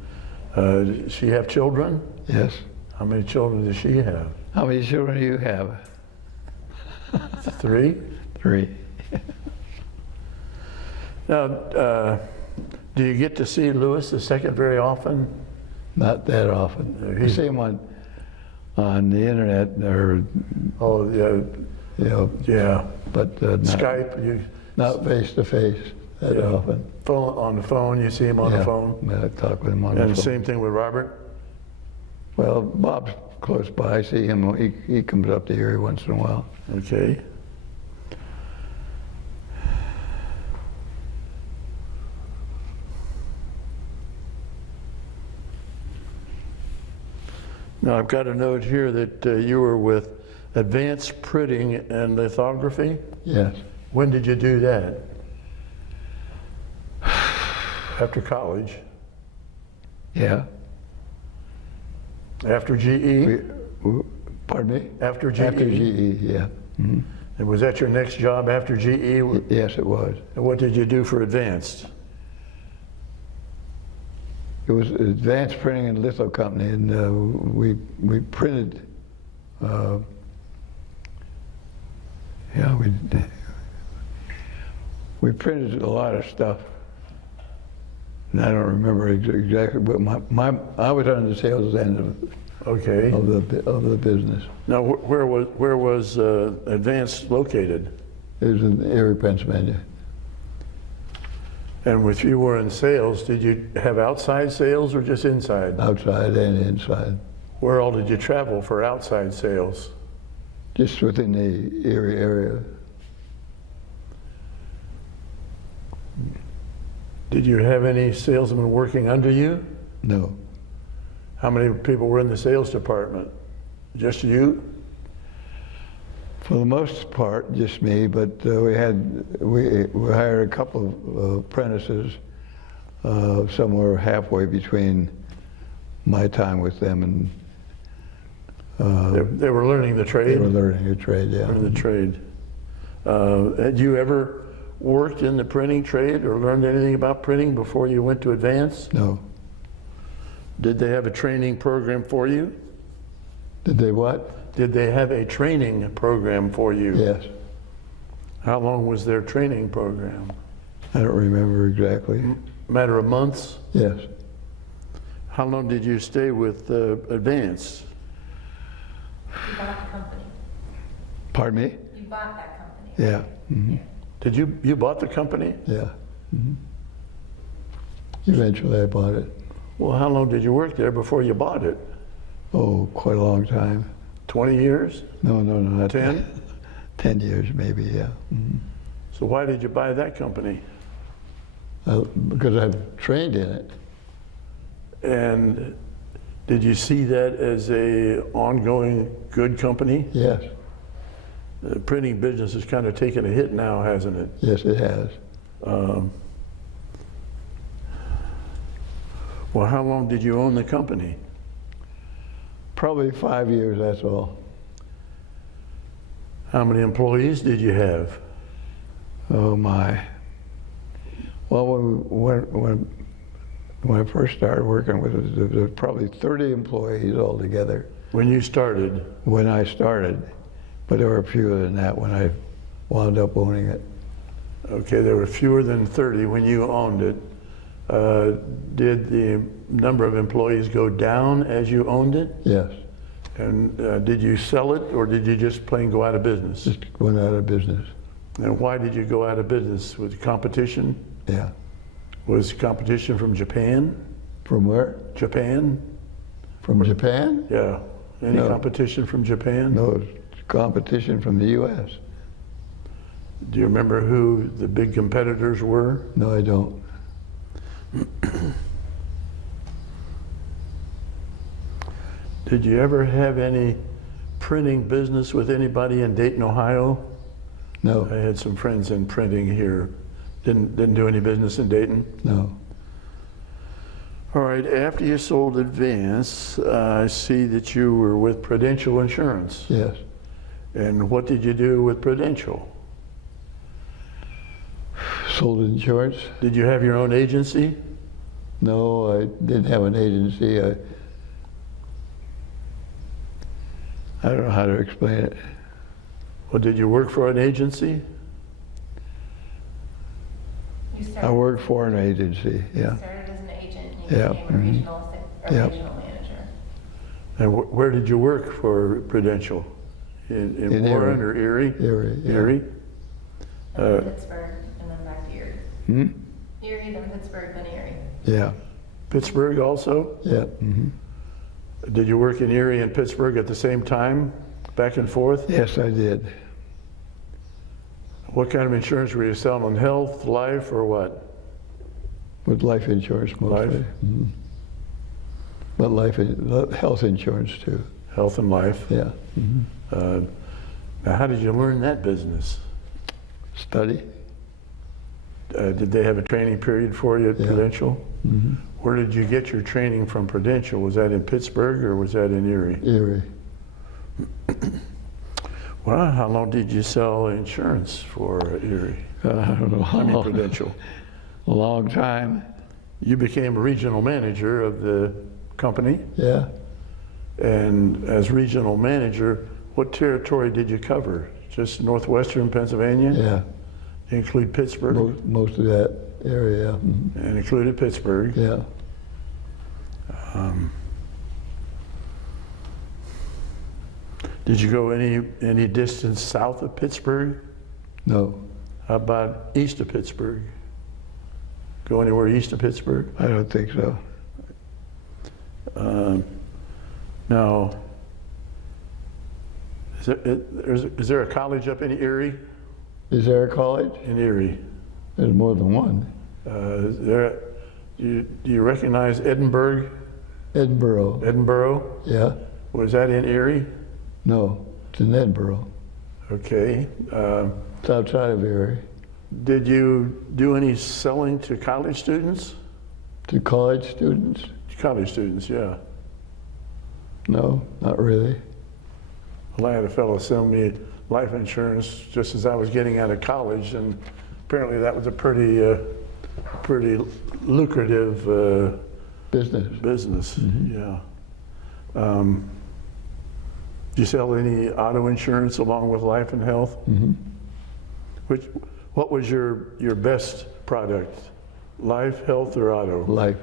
does she have children? Yes. How many children does she have? How many children do you have? 3? 3. Now, do you get to see Louis II very often? Not that often. You see him on the internet or, Oh, yeah, you know, yeah. but Skype, not face to face that Yeah. often. on the phone, you see him on Yeah, the phone? I talk with him on And the phone. same thing with Robert? Well, Bob's close by. I see him. He comes up to here once in a while. Okay. Now, I've got a note here that you were with advanced printing and lithography. Yes. When did you do that? After college? Yeah. After GE? Pardon me? After GE? After GE, yeah. Mhm. And was that your next job after GE? Yes, it was. And what did you do for advanced? It was Advanced Printing and Litho Company, and we printed. We printed a lot of stuff, and I don't remember exactly. But I was on the sales end Okay. of the business. Now, where was Advanced located? It was in Erie, Pennsylvania. And if you were in sales, did you have outside sales or just inside? Outside and inside, Where all did you travel for outside sales? just within the Erie area. Did you have any salesmen working under you? No, How many people were in the sales department? Just you? for the most part, just me. But we hired a couple of apprentices somewhere halfway between my time with them and They were learning the they trade? were learning a trade. Yeah. Learning the trade. Had you ever worked in the printing trade or learned anything about printing before you went to Advanced? No. Did they have a training program for you? Did they what? Did they have a training program for you? Yes. How long was their training program? I don't remember exactly. Matter of months? Yes. How long did you stay with Advance? You bought the company. Pardon me? You bought that company. Yeah. Hmm. Did you bought the company? Yeah. Hmm. Eventually, I bought it. Well, how long did you work there before you bought it? Oh, quite a long time. 20 years? No, not 10? 10 years, maybe. Yeah. Hmm. So why did you buy that company? Because I've trained in it. And Did you see that as a ongoing good company? Yes, The printing business has kind of taken a hit now, hasn't it? yes, it has. Well, how long did you own the company? Probably 5 years, that's all. How many employees did you have? Oh my. Well, when I first started working with it, there was probably 30 employees altogether When you started? when I started, but there were fewer than that when I wound up owning it. Okay, there were fewer than 30 when you owned it. Did the number of employees go down as you owned it? Yes, And did you sell it, or did you just plain go out of business? just went out of business. And why did you go out of business? Was competition? Yeah. Was competition from Japan? From where? Japan? From Japan? Yeah. Any No. competition from Japan? No, it's competition from the U.S. Do you remember who the big competitors were? No, I don't. Did you ever have any printing business with anybody in Dayton, Ohio? I No, had some friends in printing here. Didn't do any business in Dayton? no. All right, after you sold Advance, I see that you were with Prudential Insurance. Yes. And what did you do with Prudential? Sold insurance? Did you have your own agency? No, I didn't have an agency. I don't know how to explain it. Well, did you work for an agency? You I started, worked for an agency, yeah. started as an agent, and you Yeah, became a mhm. Yeah. regional manager. And where did you work for Prudential? In In Warrant Erie. or Erie? Erie, yeah. Erie? And then Pittsburgh, and then back to Erie. Hmm? Erie, then Pittsburgh, then Erie. Yeah, Pittsburgh also? yeah. Hmm. Did you work in Erie and Pittsburgh at the same time, back and forth? Yes, I did. What kind of insurance were you selling? Health, life, or what? With life insurance mostly. Life? Mhm. But health insurance too. Health and life. Yeah. Mhm. Now, how did you learn that business? Study. Did they have a training period for you at Yeah. Prudential? Hmm. Where did you get your training from Prudential? Was that in Pittsburgh or was that in Erie? Erie. Well, how long did you sell insurance for Erie? I don't know how I mean long. Prudential. A long time. You became a regional manager of the company, Yeah. and as regional manager, what territory did you cover? Just northwestern Pennsylvania? Yeah. Include Pittsburgh? Most of that area. Mhm. And included Pittsburgh. Yeah. Did you go any distance south of Pittsburgh? No, How about east of Pittsburgh? Go anywhere east of Pittsburgh? I don't think so. Now, is there a college up in Erie? Is there a college? In Erie. There's more than one. Do you recognize Edinburgh? Edinburgh. Edinburgh? Yeah. Was that in Erie? No, it's in Edinburgh. Okay. It's outside of Erie. Did you do any selling to college students? To college students? College students, yeah. No, not really. Well, I had a fellow sell me life insurance just as I was getting out of college, and apparently that was a pretty lucrative Business. business. Yeah. Do you sell any auto insurance along with life and health? Hmm. What was your best product? Life, health, or auto? Life.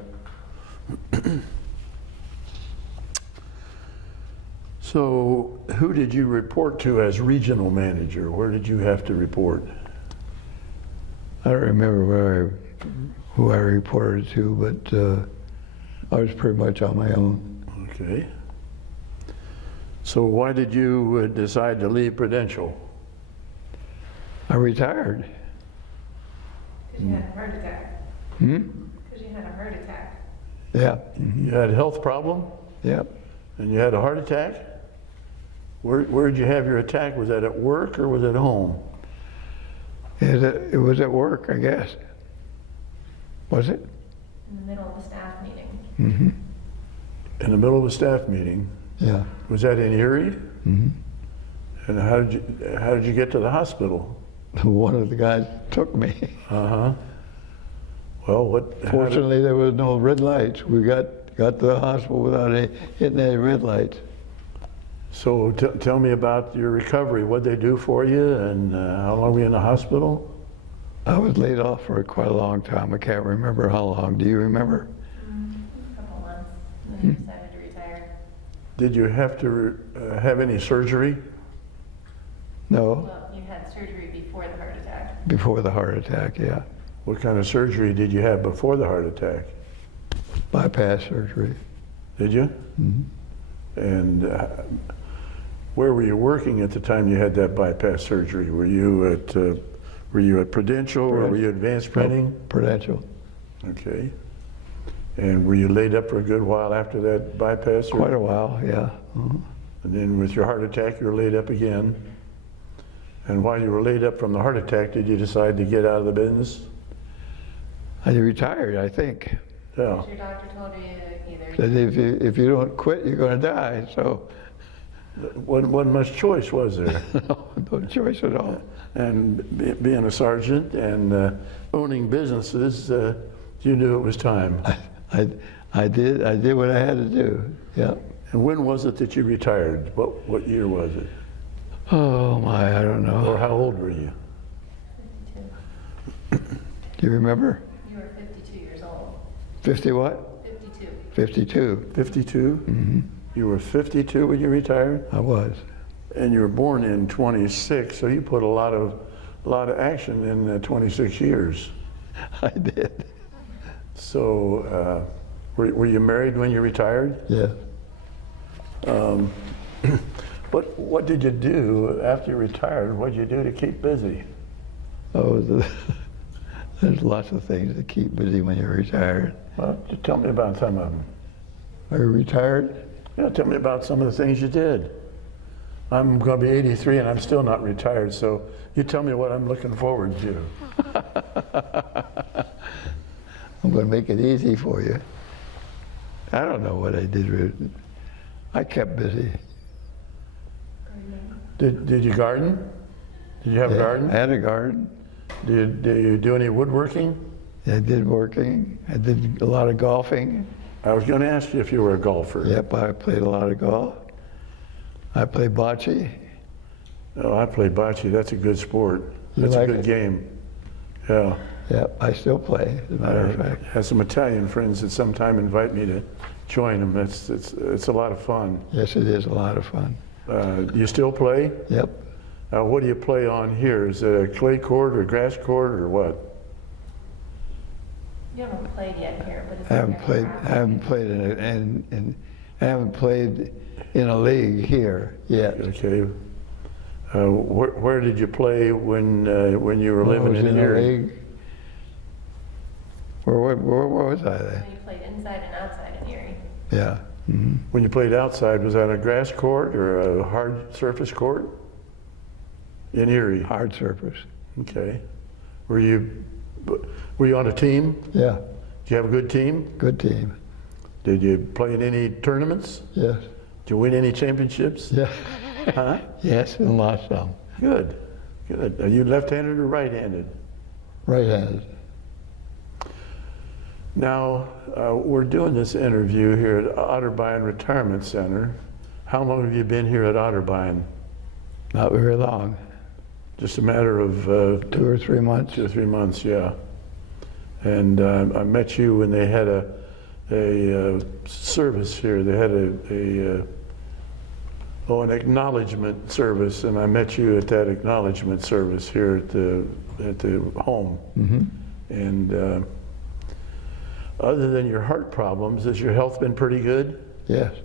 So, who did you report to as regional manager? Where did you have to report? I don't remember who I reported to, but I was pretty much on my own. Okay. So, why did you decide to leave Prudential? I retired. Because you had a heart attack. Hmm? Because you had a heart attack. Yeah. Mhm. You had a health problem? Yep. And you had a heart attack? Where did you have your attack? Was that at work or was it at home? It was at work, I guess. Was it? In the middle of a staff meeting. Mm-hmm. In the middle of a staff meeting. Yeah. Was that in Erie? Mm-hmm. And how did you get to the hospital? One of the guys took me. Uh-huh. Well, Fortunately, there was no red lights. We got to the hospital without hitting any red lights. So tell me about your recovery. What'd they do for you, and how long were you in the hospital? I was laid off for quite a long time. I can't remember how long. Do you remember? A couple months, and then you decided to retire. Did you have to have any surgery? No, Well, you had surgery before the heart attack. before the heart attack, yeah. What kind of surgery did you have before the heart attack? Bypass surgery. Did you? Mm-hmm. And where were you working at the time you had that bypass surgery? Were you at Prudential or were you Advanced Printing? Prudential. Okay. And were you laid up for a good while after that bypass surgery? Quite a while, yeah. Mhm. And then with your heart attack, you were laid up again. And while you were laid up from the heart attack, did you decide to get out of the business? I retired, I think. Yeah. Because your doctor told you either. Said if you don't quit, you're going to die. So Wasn't much choice, was there? no choice at all. And being a sergeant and owning businesses, you knew it was time. I did what I had to do. Yeah. And when was it that you retired? What year was it? Oh my, I don't know. Or how old were you? 52. Do you remember? You were 52 years old. 50 what? 52. 52. 52? Mm-hmm. You were 52 when you retired? I was. And you were born in 26, so you put a lot of action in 26 years. I did. So, were you married when you retired? Yeah. What did you do after you retired? What did you do to keep busy? Oh, there's lots of things to keep busy when you're retired. Well, just tell me about some of them. Are you retired? Yeah, tell me about some of the things you did. I'm going to be 83 and I'm still not retired, so you tell me what I'm looking forward to. I'm going to make it easy for you. I don't know what I did. I kept busy. Did you garden? Did you have a garden? I had a garden. Did you do any woodworking? I did working. I did a lot of golfing. I was going to ask you if you were a golfer. Yep, I played a lot of golf. I played bocce. Oh, I play bocce. That's a good sport. You That's like a good it? game. Yeah. Yep, I still play, as a matter of fact. I have some Italian friends that sometime invite me to join them. It's a lot of fun. Yes, it is a lot of fun. Do you still play? Yep. What do you play on here? Is it a clay court or grass court or what? You haven't played yet here, but it's I haven't played I haven't played in a league here yet. Okay. Where did you play when you were When I living was in a Erie? league. Where was I then? So you played inside and outside in Erie. Yeah. Mhm. When you played outside, was that a grass court or a hard surface court? In Erie. Hard surface. Okay. Were you on a team? Yeah. Did you have a good team? Good team. Did you play in any tournaments? Yes. Did you win any championships? Yeah. Huh? Yes, and lost some. Good. Good. Are you left-handed or right-handed? Right-handed. Now, we're doing this interview here at Otterbein Retirement Center. How long have you been here at Otterbein? Not very long. Just a matter of 2 or 3 months. 2 or 3 months, yeah. And I met you when they had a service here. They had an acknowledgement service, and I met you at that acknowledgement service here at the home. Mm-hmm. And other than your heart problems, has your health been pretty good? Yes.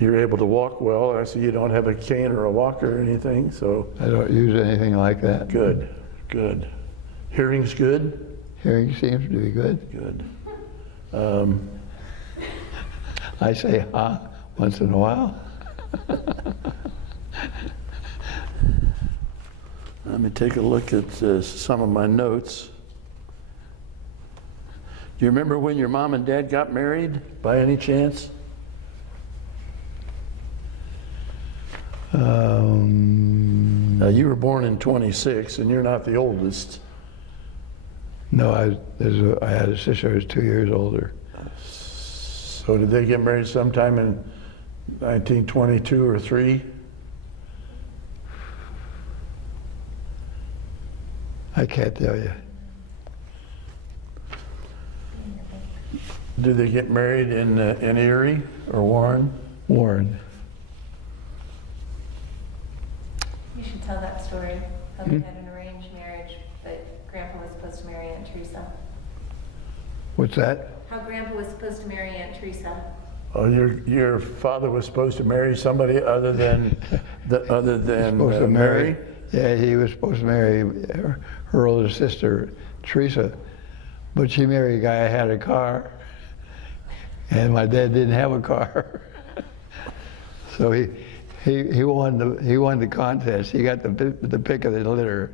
You're able to walk well. I see you don't have a cane or a walker or anything, so I don't use anything like that. good, good. Hearing's good? Hearing seems to be good. Good. I say huh once in a while. Let me take a look at some of my notes. Do you remember when your mom and dad got married, by any chance? Now, you were born in 26, and you're not the oldest. No, I had a sister who was 2 years older. So did they get married sometime in 1922 or 3? I can't tell you. Did they get married in Erie or Warren? Warren. You should tell that story, how they had an arranged marriage, but Grandpa was supposed to marry Aunt Teresa. What's that? How Grandpa was supposed to marry Aunt Teresa. Oh, your father was supposed to marry somebody other than Supposed to Mary? Yeah, he was supposed to marry her older sister, Teresa, but she married a guy who had a car, and my dad didn't have a car, so he won the contest. He got the pick of the litter.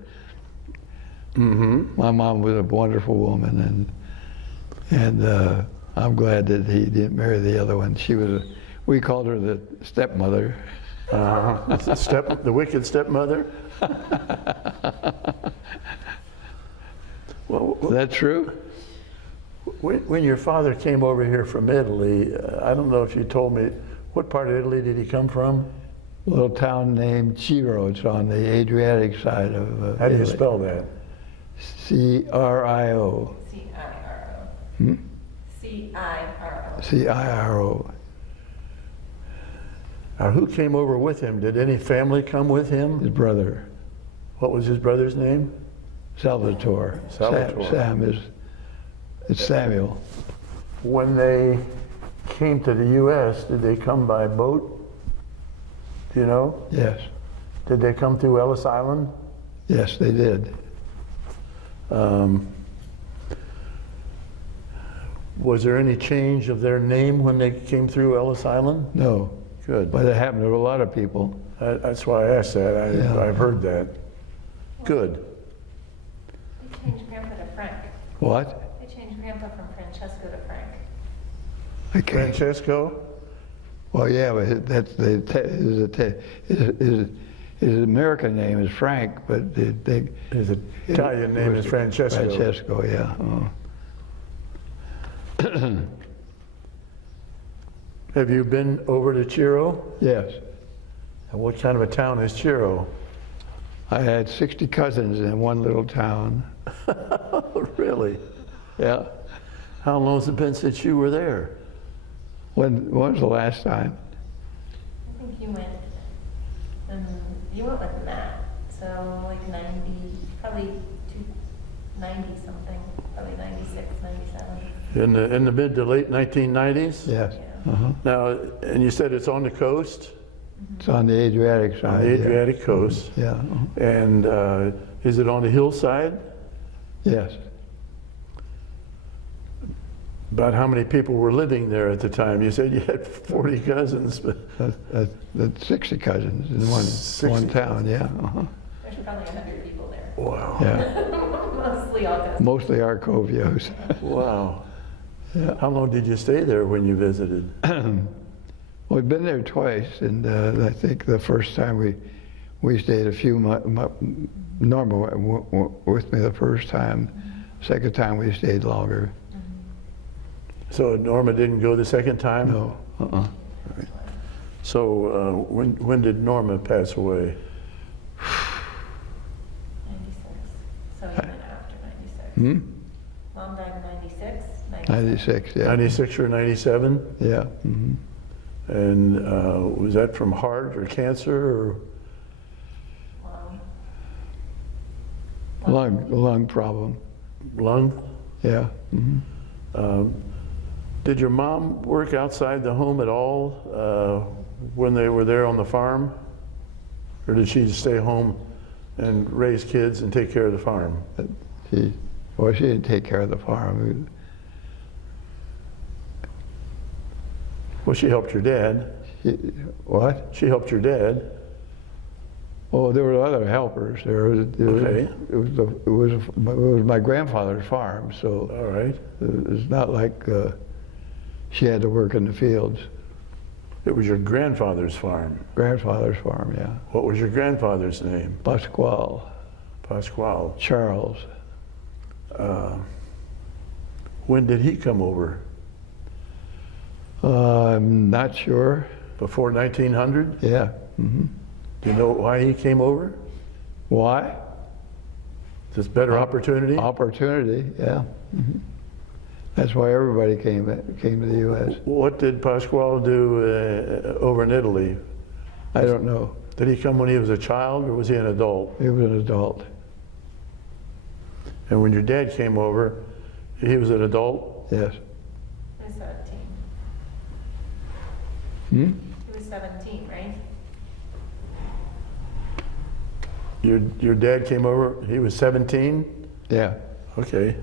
Mm-hmm. My mom was a wonderful woman, and I'm glad that he didn't marry the other one. We called her the stepmother. The wicked stepmother? Well, Is that true? when your father came over here from Italy, I don't know if you told me, what part of Italy did he come from? A little town named Ciro. It's on the Adriatic side of How do you Italy. spell that? C-R-I-O. C-I-R-O. Hmm? C-I-R-O. C-I-R-O. Who came over with him? Did any family come with him? His brother, What was his brother's name? Salvatore. Salvatore. It's Samuel. When they came to the U.S., did they come by boat? Do you know? Yes. Did they come through Ellis Island? Yes, they did. Was there any change of their name when they came through Ellis Island? No, Good. but it happened to a lot of people. That's why I asked that. Yeah. I've heard that. Good. They changed Grandpa to Frank. What? They changed Grandpa from Francesco to Frank. I can't. Francesco? Well, yeah, but his American name is Frank, but His Italian name is Francesco. Francesco, yeah. Oh. Have you been over to Ciro? Yes. And what kind of a town is Ciro? I had 60 cousins in one little town. Really? Yeah. How long has it been since you were there? When was the last time? I think you went with Matt, so like 90, probably 90 something, probably 96, 97. In the mid to late 1990s? Yes. Yeah. Uh-huh. Now, and you said it's on the coast? It's on the Adriatic side. On the Adriatic coast. Yeah. Uh-huh. And is it on the hillside? Yes. About how many people were living there at the time? You said you had 40 cousins, but That's 60 cousins in one 60 town, yeah. Uh-huh. There's probably 100 people there. wow. Yeah. Mostly all cousins. Mostly Arcovios. Wow. Yeah. How long did you stay there when you visited? Well, we've been there twice, and I think the first time we stayed a few months. Norma went with me the first time. Second time we stayed longer. So Norma didn't go the second time? No. Uh-uh. So when did Norma pass away? 96. So you went after 96. Hmm? Mom died in 96? 96, yeah. 96 or 97? Yeah. Mm-hmm. And was that from heart or cancer or? Lung problem. Lung? Yeah. Mm-hmm. Did your mom work outside the home at all when they were there on the farm? Or did she stay home and raise kids and take care of the farm? She didn't take care of the farm. Well, she helped your dad. What? She helped your dad. Oh, there were other helpers. Okay. It was my grandfather's farm, so All right. it's not like she had to work in the fields. It was your grandfather's farm. Grandfather's farm, yeah. What was your grandfather's name? Pasquale, Pasquale. Charles. When did he come over? I'm not sure. Before 1900? Yeah. hmm Do you know why he came over? Why? This better opportunity? Opportunity, yeah. hmm That's why everybody came to the U.S. What did Pasquale do over in Italy? I don't know. Did he come when he was a child or was he an adult? He was an adult. And when your dad came over, he was an adult? Yes. He was 17. Hmm? He was 17, right? Your dad came over, he was 17? Yeah. Okay.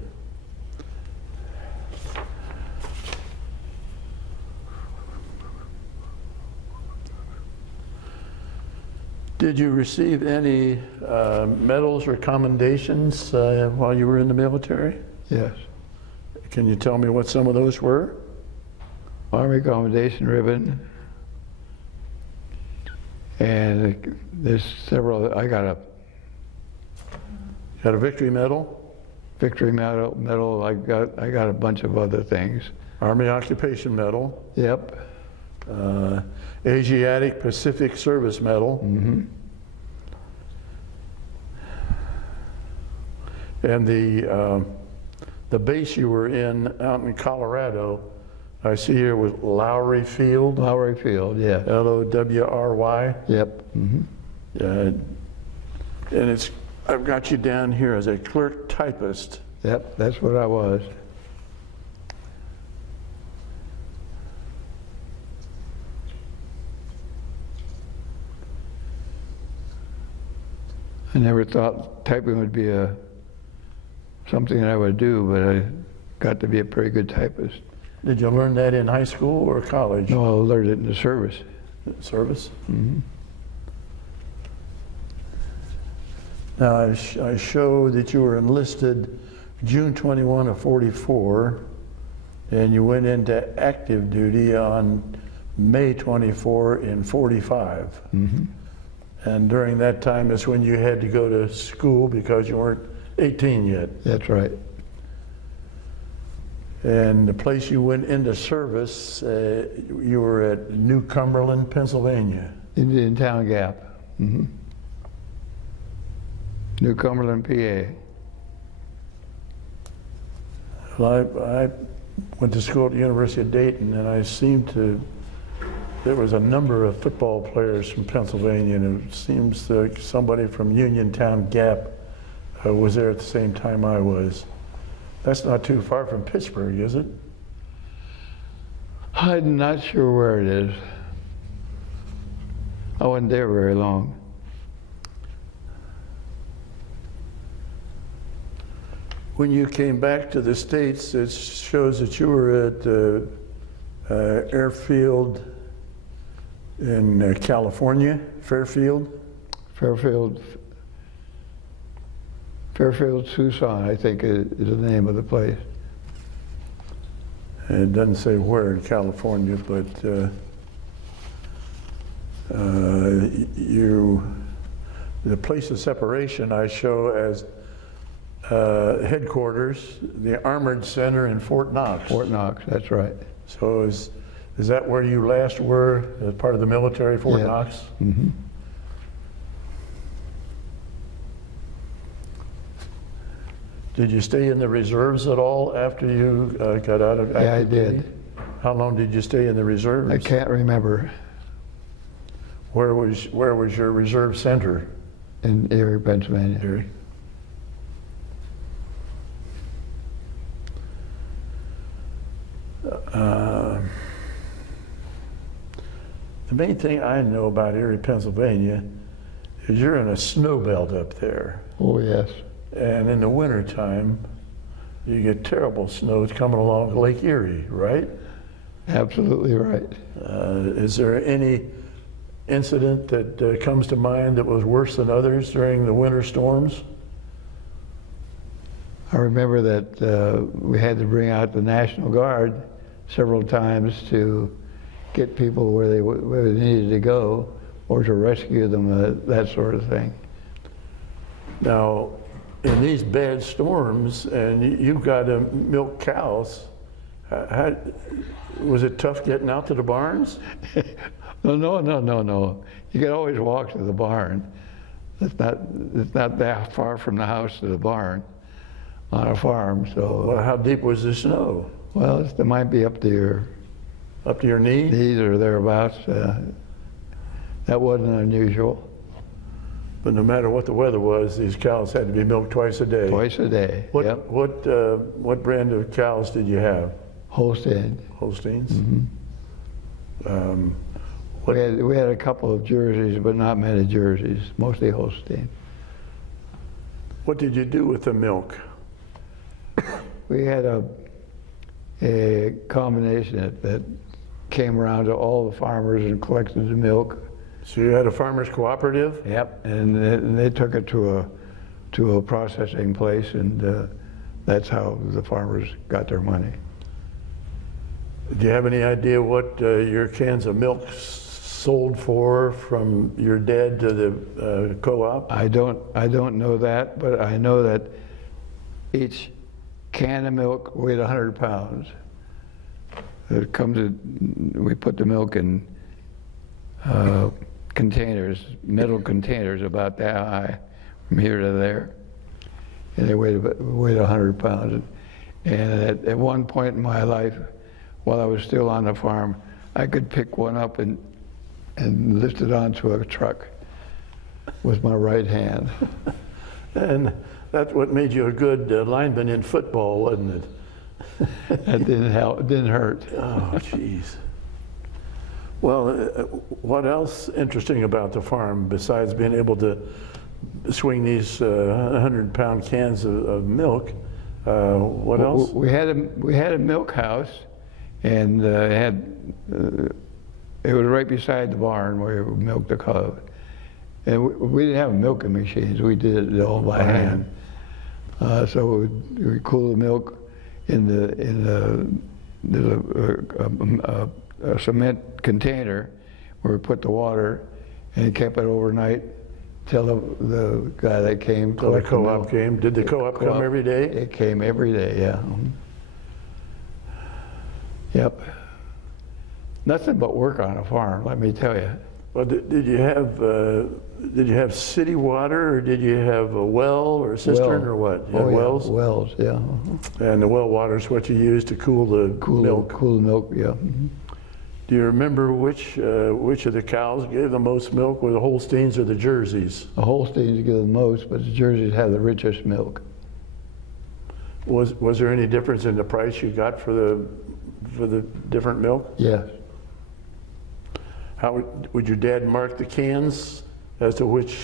Did you receive any medals or commendations while you were in the military? Yes. Can you tell me what some of those were? Army Commendation Ribbon. And there's several. I got a Got a victory medal? victory medal. I got a bunch of other things. Army Occupation Medal? Yep. Asiatic Pacific Service Medal? Mm-hmm. And the base you were in out in Colorado, I see here was Lowry Field, Lowry Field, yeah. Lowry. Yep. Mm-hmm. And I've got you down here as a clerk typist. Yep, that's what I was. I never thought typing would be something that I would do, but I got to be a pretty good typist. Did you learn that in high school or college? No, I learned it in the service. Service? Mm-hmm. Now, I show that you were enlisted June 21 of 44, and you went into active duty on May 24 in 45. Mm-hmm. And during that time is when you had to go to school because you weren't 18 yet. That's right. And the place you went into service, you were at New Cumberland, Pennsylvania. Indian Town Gap. Mm-hmm. New Cumberland, PA. Well, I went to school at the University of Dayton, and there was a number of football players from Pennsylvania, and it seems like somebody from Uniontown Gap was there at the same time I was. That's not too far from Pittsburgh, is it? I'm not sure where it is. I wasn't there very long. When you came back to the States, it shows that you were at Airfield in California, Fairfield. Fairfield, Tucson, I think is the name of the place. And it doesn't say where in California, but the place of separation I show as headquarters, the Armored Center in Fort Knox. Fort Knox, that's right. So is that where you last were as part of the military, Fort Yeah. Knox? Mm-hmm. Did you stay in the reserves at all after you got out of active Yeah, I duty? did. How long did you stay in the reserves? I can't remember. Where was your reserve center? In Erie, Pennsylvania. Erie? The main thing I know about Erie, Pennsylvania is you're in a snow belt up there. Oh, yes. And in the wintertime, you get terrible snows coming along Lake Erie, right? Absolutely right. Is there any incident that comes to mind that was worse than others during the winter storms? I remember that we had to bring out the National Guard several times to get people where they needed to go, or to rescue them, that sort of thing. Now, in these bad storms, and you've got to milk cows, was it tough getting out to the barns? No. You can always walk to the barn. It's not that far from the house to the barn on a farm. So, Well, how deep was the snow? well, it might be up to your Up to your knee? knees or thereabouts. That wasn't unusual. But no matter what the weather was, these cows had to be milked twice a day. Twice a day. What, Yep. what brand of cows did you have? Holstein. Holsteins? Mm-hmm. What- We had a couple of jerseys, but not many jerseys. Mostly Holstein. What did you do with the milk? We had a combination that came around to all the farmers and collected the milk. So you had a farmers cooperative? Yep. And they took it to a processing place, and that's how the farmers got their money. Do you have any idea what your cans of milk sold for from your dad to the co-op? I don't know that, but I know that each can of milk weighed 100 pounds. It comes we put the milk in containers, metal containers about that high from here to there, and they weighed 100 pounds. And at one point in my life, while I was still on the farm, I could pick one up and lift it onto a truck with my right hand. And that's what made you a good lineman in football, wasn't it? That didn't help. It didn't hurt. Oh, jeez. Well, what else interesting about the farm besides being able to swing these 100-pound cans of milk? What else? We had a milk house, and it was right beside the barn where we milked the cow. And we didn't have milking machines. We did it all by hand. So we cool the milk in a cement container where we put the water, and kept it overnight till the guy that came. Till the co-op came. Did the co-op come every day? It came every day, yeah. Yep. Nothing but work on a farm, let me tell you. Well, did you have city water, or did you have a well or a cistern or what? You had wells? Wells, yeah. And the well water is what you use to cool the milk. Cool the milk, yeah. Do you remember which of the cows gave the most milk? Were the Holsteins or the Jerseys? The Holsteins give the most, but the Jerseys have the richest milk. Was there any difference in the price you got for the different milk? Yes. How would your dad mark the cans as to which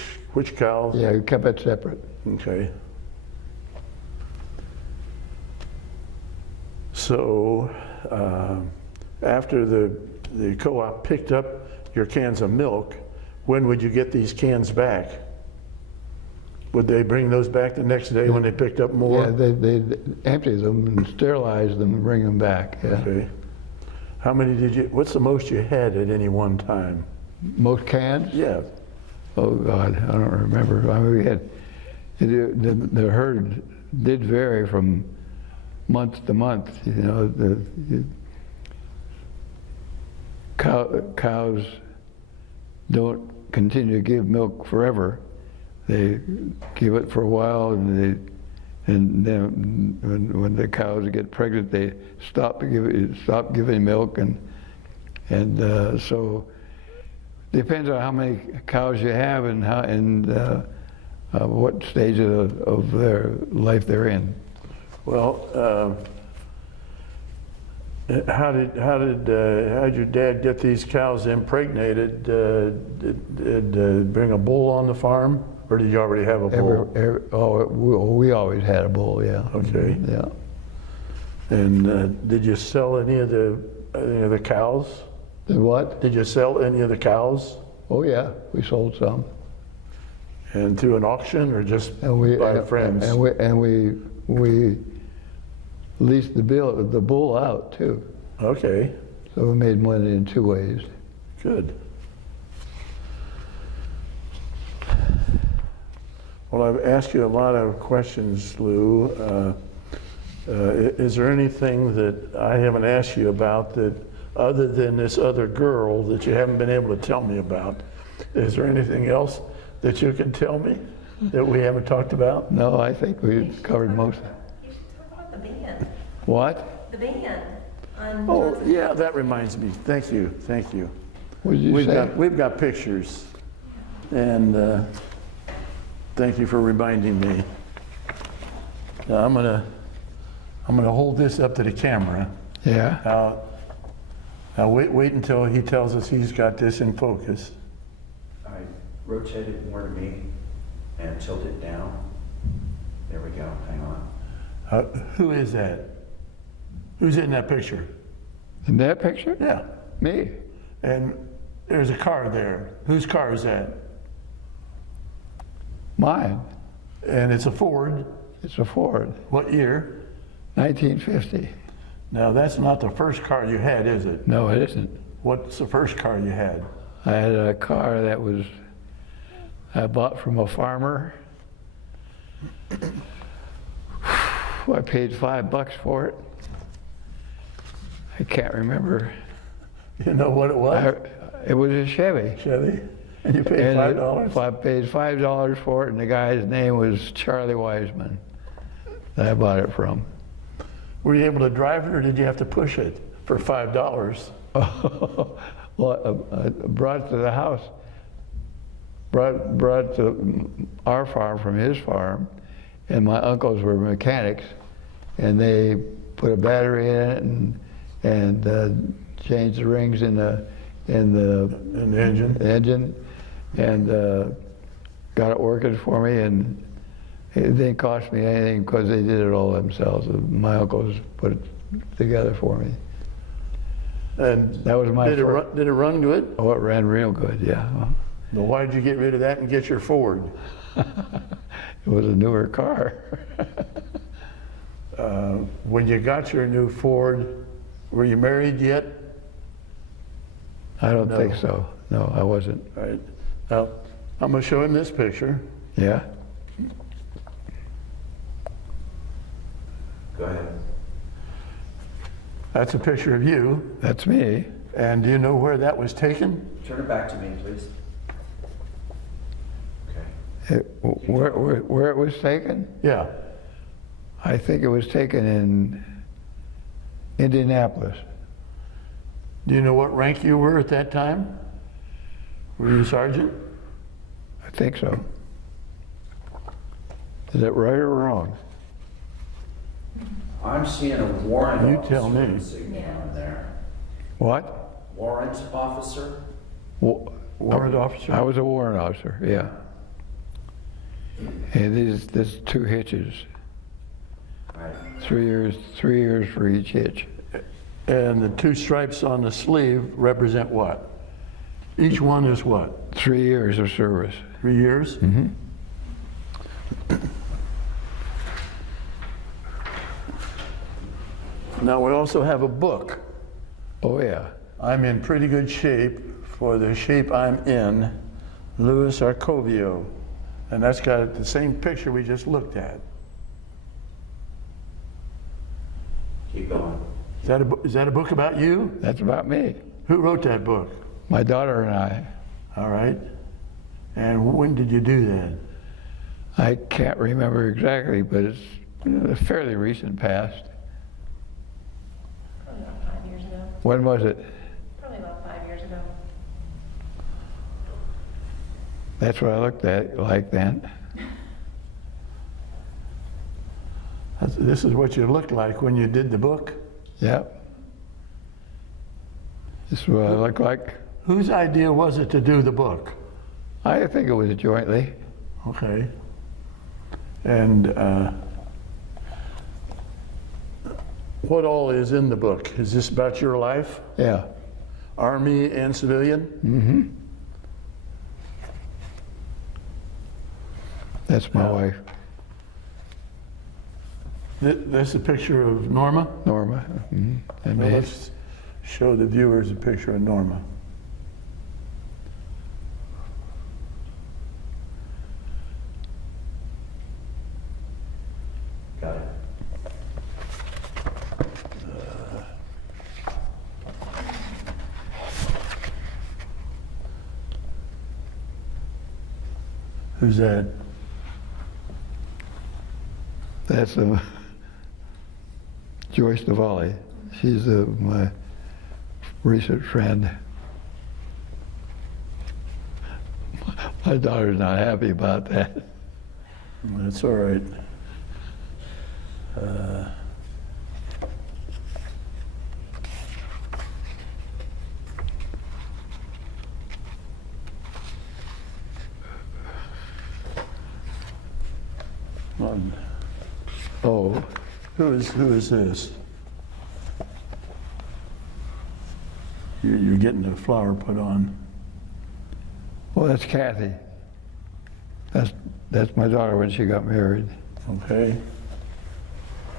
cow? Yeah, we kept it separate. Okay. So after the co-op picked up your cans of milk, when would you get these cans back? Would they bring those back the next day when they picked up more? Yeah, they empty them and sterilize them and bring them back. Yeah. Okay. How many what's the most you had at any one time? Most cans? Yeah. Oh God, I don't remember. I mean, we had the herd did vary from month to month. You know, the cows don't continue to give milk forever. They give it for a while, and then when the cows get pregnant, they stop giving milk, and so depends on how many cows you have and what stage of their life they're in. Well, how did your dad get these cows impregnated? Did bring a bull on the farm, or did you already have a bull? We always had a bull, yeah. Okay. Yeah. And did you sell any of the any of the cows? The what? Did you sell any of the cows? Oh yeah, we sold some. And through an auction or just by friends? And we leased the bull out too. Okay, So we made money in 2 ways. good. Well, I've asked you a lot of questions, Lou. Is there anything that I haven't asked you about that, other than this other girl, that you haven't been able to tell me about? Is there anything else that you can tell me that we haven't talked about? No, I think we covered most. You should talk about the band. What? The band. On Oh, yeah, that reminds me. Thank you, thank you. What did you say? We've got pictures, and thank you for reminding me. Now, I'm gonna hold this up to the camera. Yeah. Now wait until he tells us he's got this in focus. I rotated more to me and tilted it down. There we go, hang on. Who is that? Who's in that picture? In that picture? Yeah, Me. and there's a car there. Whose car is that? Mine. And it's a Ford. It's a Ford. What year? 1950. Now, that's not the first car you had, is it? No, it isn't. What's the first car you had? I had a car that I bought from a farmer. I paid $5 for it. I can't remember. You know what it was? It was a Chevy. Chevy? And you paid And $5? I paid $5 for it, and the guy's name was Charlie Wiseman that I bought it from. Were you able to drive it, or did you have to push it for $5? Well, I brought it to the house, brought it to our farm from his farm, and my uncles were mechanics, and they put a battery in it and changed the rings in the engine, and got it working for me, and it didn't cost me anything because they did it all themselves. My uncles put it together for me. And That was my did it run good? Oh, it ran real good, yeah. Well, why did you get rid of that and get your Ford? It was a newer car. When you got your new Ford, were you married yet? I don't No. think so. No, I wasn't. All right. Now, I'm going to show him this picture. Yeah? Go ahead. That's a picture of you. That's me. And do you know where that was taken? Turn it back to me, please. Okay. Where it was taken? Yeah. I think it was taken in Indianapolis. Do you know what rank you were at that time? Were you a sergeant? I think so. Is that right or wrong? I'm seeing a warrant You officer tell me. insignia on there. What? Warrant officer? Warrant officer? I was a warrant officer, yeah. And there's 2 hitches. Right. 3 years for each hitch. And the 2 stripes on the sleeve represent what? Each one is what? 3 years of service. 3 years? Mm-hmm. Now, we also have a book. Oh, yeah. I'm in pretty good shape for the shape I'm in, Louis Arcovio. And that's got the same picture we just looked at. Keep going. Is that a book about you? That's about me. Who wrote that book? My daughter and I. All right. And when did you do that? I can't remember exactly, but it's a fairly recent past. Probably about 5 years ago. When was it? Probably about 5 years ago. That's what I looked at like then. This is what you looked like when you did the book? Yep. This is what I look like. Whose idea was it to do the book? I think it was jointly. what all is in the book? Is this about your life? Yeah. Army and civilian? Mm-hmm. That's my wife, That's a picture of Norma? Norma. Mm-hmm. And Well, me. let's show the viewers a picture of Norma. Got it. Who's that? That's Joyce Navalli. She's my recent friend. My daughter's not happy about that. That's all right. One. Oh, Who is this? You're getting a flower put on. well, that's Kathy. That's my daughter when she got married. Okay.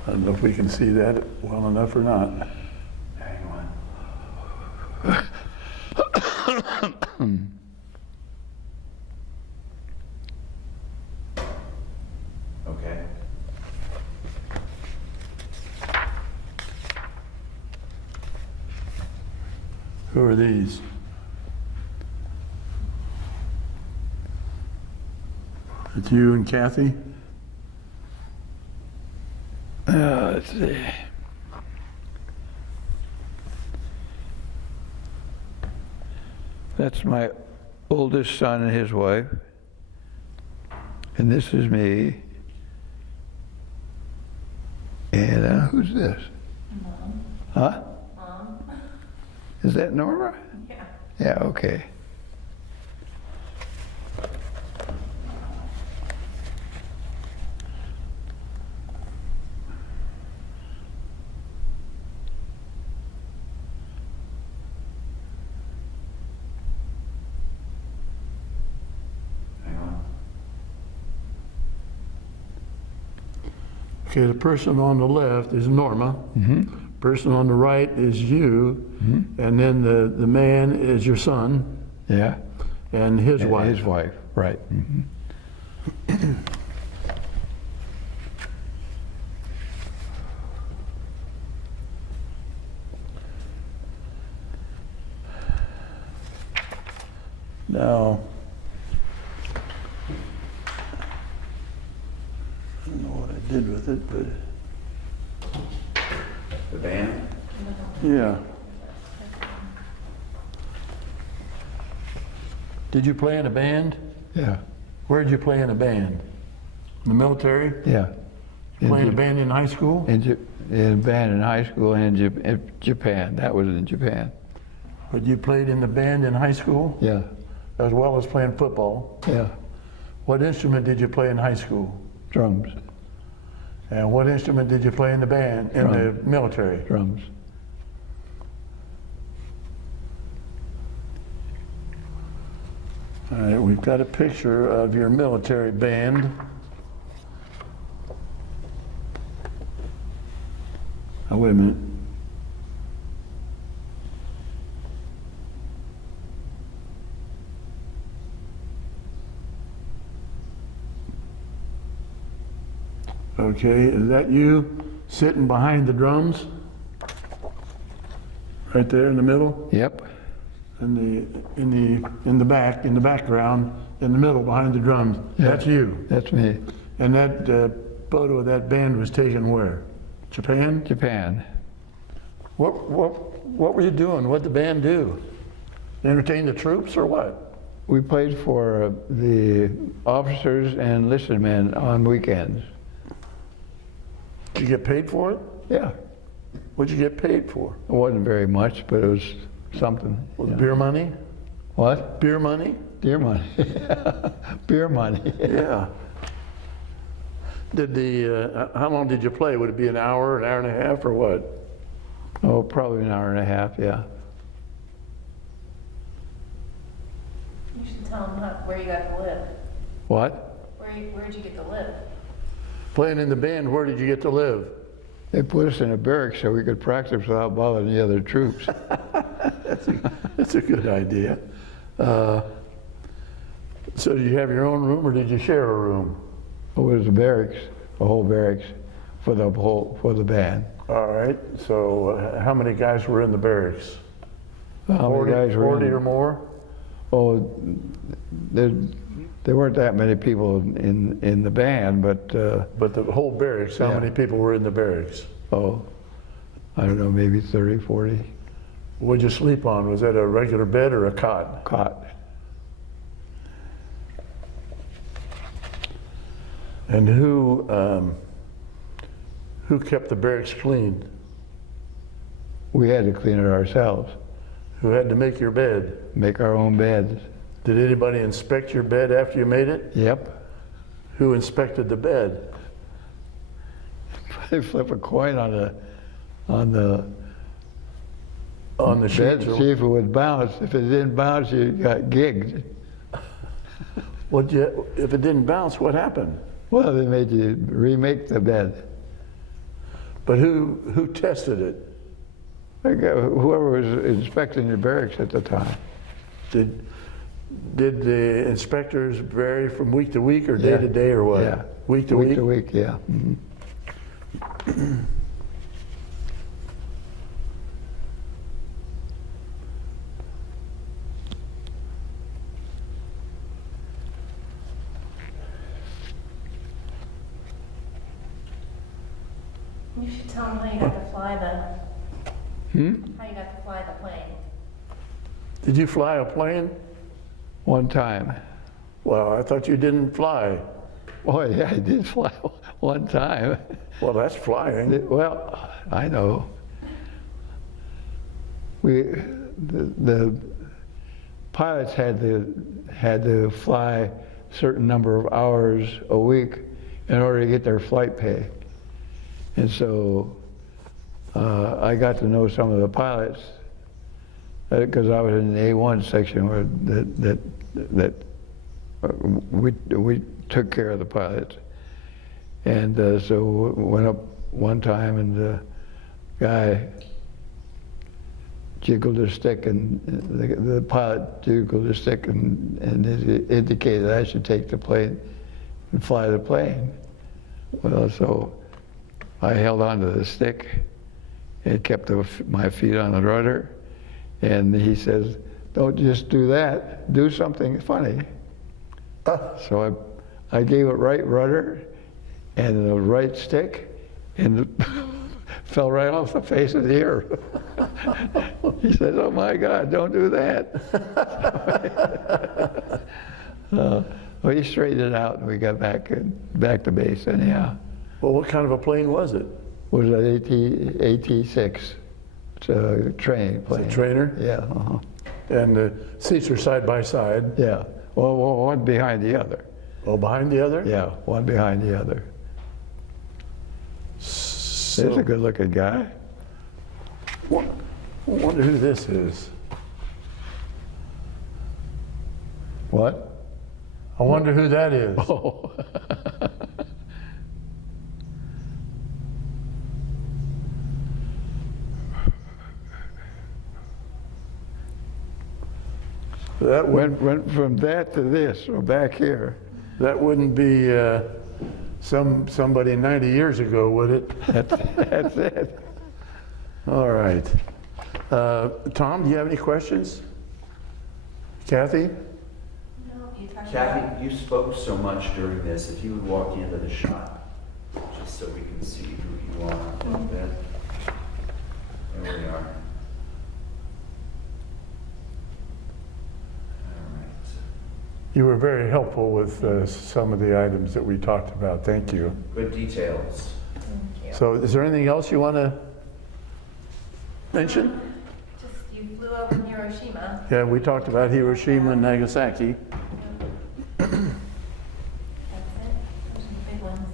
I don't know if we can see that well enough or not. Hang on. Okay. Who are these? It's you and Kathy? Let's see. That's my oldest son and his wife. And this is me. And who's this? Mom. Huh? Mom. Is that Norma? Yeah. Yeah, okay. Hang on. Okay, the person on the left is Norma. Mm-hmm. Person on the right is you. Mm-hmm. And then the man is your son Yeah. and his And wife. His wife, right. Mm-hmm. Now, I don't know what I did with it, but The band? yeah. Did you play in a band? Yeah. Where did you play in a band? In the military? Yeah. You play in a band in high school? In band in high school and in Japan. That was in Japan. But you played in the band in high school Yeah. as well as playing football. Yeah. What instrument did you play in high school? Drums. And what instrument did you play in the band, in the military? Drums. All right, we've got a picture of your military band. Oh, wait a minute. Okay, is that you sitting behind the drums? Right there in the middle? Yep. In the background, in the middle behind the drums. Yeah. That's you. That's me. And that photo of that band was taken where? Japan? Japan. What were you doing? What'd the band do? Entertain the troops or what? We played for the officers and enlisted men on weekends. Did you get paid for it? Yeah. What'd you get paid for? It wasn't very much, but it was something. Was yeah. beer money? What? Beer money? Beer money. Beer money. Yeah. Did how long did you play? Would it be an hour and a half, or what? Oh, probably an hour and a half, yeah. You should tell them where you got to live. What? Where'd you get to live? Playing in the band, where did you get to live? They put us in a barracks so we could practice without bothering the other troops. That's a good idea. So did you have your own room, or did you share a room? It was a barracks, a whole barracks for the band. All right, so how many guys were in the barracks? How many guys were 40 in? or more? Oh, there weren't that many people in the band, but But the whole barracks, how Yeah. many people were in the barracks? oh, I don't know, maybe 30, 40 What'd you sleep on? Was that a regular bed or a cot? cot. And who kept the barracks clean? We had to clean it ourselves, Who had to make your bed? make our own beds. Did anybody inspect your bed after you made it? Yep. Who inspected the bed? They flip a coin on the sheets? bed to see if it would bounce. If it didn't bounce, you got gigged. If it didn't bounce, what happened? Well, they made you remake the bed. But who tested it? Whoever was inspecting the barracks at the time. Did the inspectors vary from week to week or day Yeah. to day or what? Yeah. Week to week? Week to week, yeah. Mhm. You should tell them how you got to fly how you got to fly the plane. Did you fly a plane? One time. Well, I thought you didn't fly. Oh, yeah, I did fly one time. Well, that's flying. Well, I know. The pilots had to fly a certain number of hours a week in order to get their flight pay. And so I got to know some of the pilots because I was in the A1 section where we took care of the pilots. And so went up one time and the guy jiggled his stick, and the pilot jiggled his stick and it indicated I should take the plane and fly the plane. Well, so I held onto the stick and kept my feet on the rudder, and he says, "Don't just do that, do something funny." So I gave it right rudder and the right stick, and it fell right off the face of the earth. He says, "Oh my God, don't do that." Well, he straightened it out, and we got back to base anyhow. Well, what kind of a plane was it? Was that AT-6? It's a train plane. It's a trainer? Yeah. And the seats are side by side? Yeah. Well, one behind the other. Oh, behind the other? Yeah, one behind the other. So, There's a good-looking guy. I wonder who this is. What? I wonder who that is. Oh. That Went from that to this, or back here. That wouldn't be somebody 90 years ago, would it? That's it. All right. Tom, do you have any questions? Kathy? No, you talked about. Kathy, you spoke so much during this. If you would walk into the shot, just so we can see who you are a little bit. There we are. All right. You were very helpful with some of the items that we talked about. Thank you. Good details. Thank you. So is there anything else you want to mention? Just, you flew over Hiroshima. Yeah, we talked about Hiroshima and Nagasaki. That's it. Those are the big ones.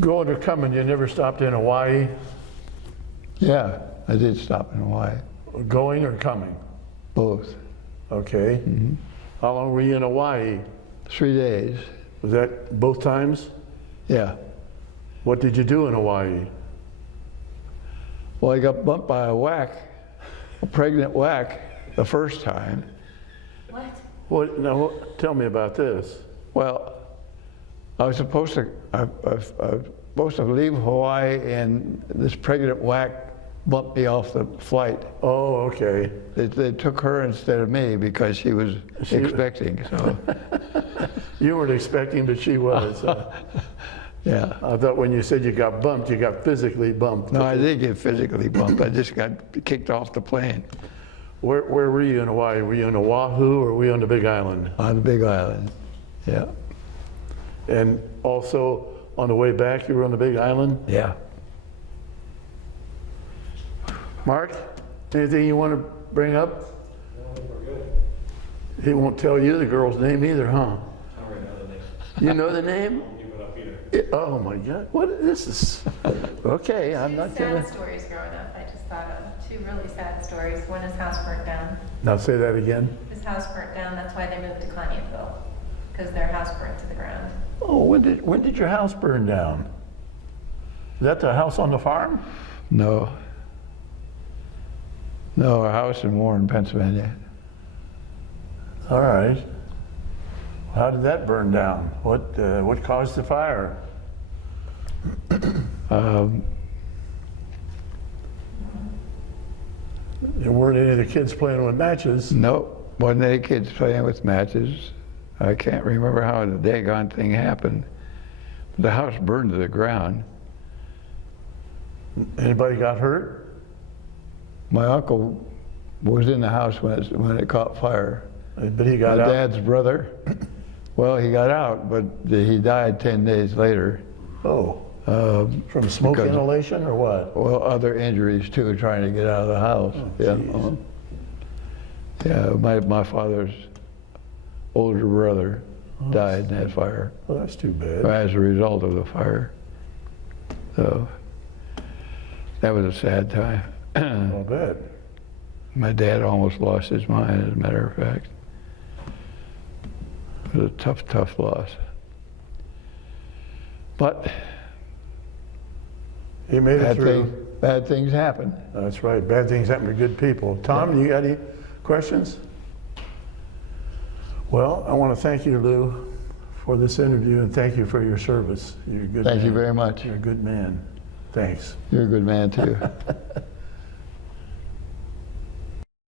Going or coming, you never stopped in Hawaii? Yeah, I did stop in Hawaii, Going or coming? both. Okay. How long were you in Hawaii? 3 days. Was that both times? Yeah. What did you do in Hawaii? Well, I got bumped by a pregnant whack, the first time. What? What? Now, tell me about this. Well, I was supposed to leave Hawaii, and this pregnant whack bumped me off the flight. Oh, okay. They took her instead of me because she was expecting. So, You weren't expecting, but she was. yeah. I thought when you said you got bumped, you got physically bumped. No, I did get physically bumped. I just got kicked off the plane Where were you in Hawaii? Were you in Oahu or were you on the Big Island? on the Big Island. Yeah. And also on the way back, you were on the Big Island? Yeah. Mark, anything you want to bring up? He won't tell you the girl's name either, huh? You know the name? Oh my God! What? This is okay. I'm not Two gonna. sad stories growing up. I just thought of two really sad stories. One, his house burnt down. Now say that again. His house burnt down. That's why they moved to Conneauttville, because their house burnt to the ground. Oh, when did your house burn down? Is that the house on the farm? No. No, a house in Warren, Pennsylvania. All right. How did that burn down? What caused the fire? There weren't any of the kids playing with matches. Nope, wasn't any kids playing with matches. I can't remember how the daggone thing happened. The house burned to the ground. Anybody got hurt? My uncle was in the house when it caught fire. But he My got out. dad's brother, well, he got out, but he died 10 days later. Oh, from smoke because- inhalation or what? Well, other injuries too, trying to get out of the house. Yeah, geez. yeah. My father's older brother died in that fire Well, that's too bad. as a result of the fire. So that was a sad time. I'll bet. My dad almost lost his mind, as a matter of fact. It was a tough, tough loss. But He made it through. bad things happen. That's right. Bad things happen to good people. Tom, you got any questions? Well, I want to thank you, Lou, for this interview, and thank you for your service. You're a good man. Thank you very much. You're a good man. Thanks. You're a good man too.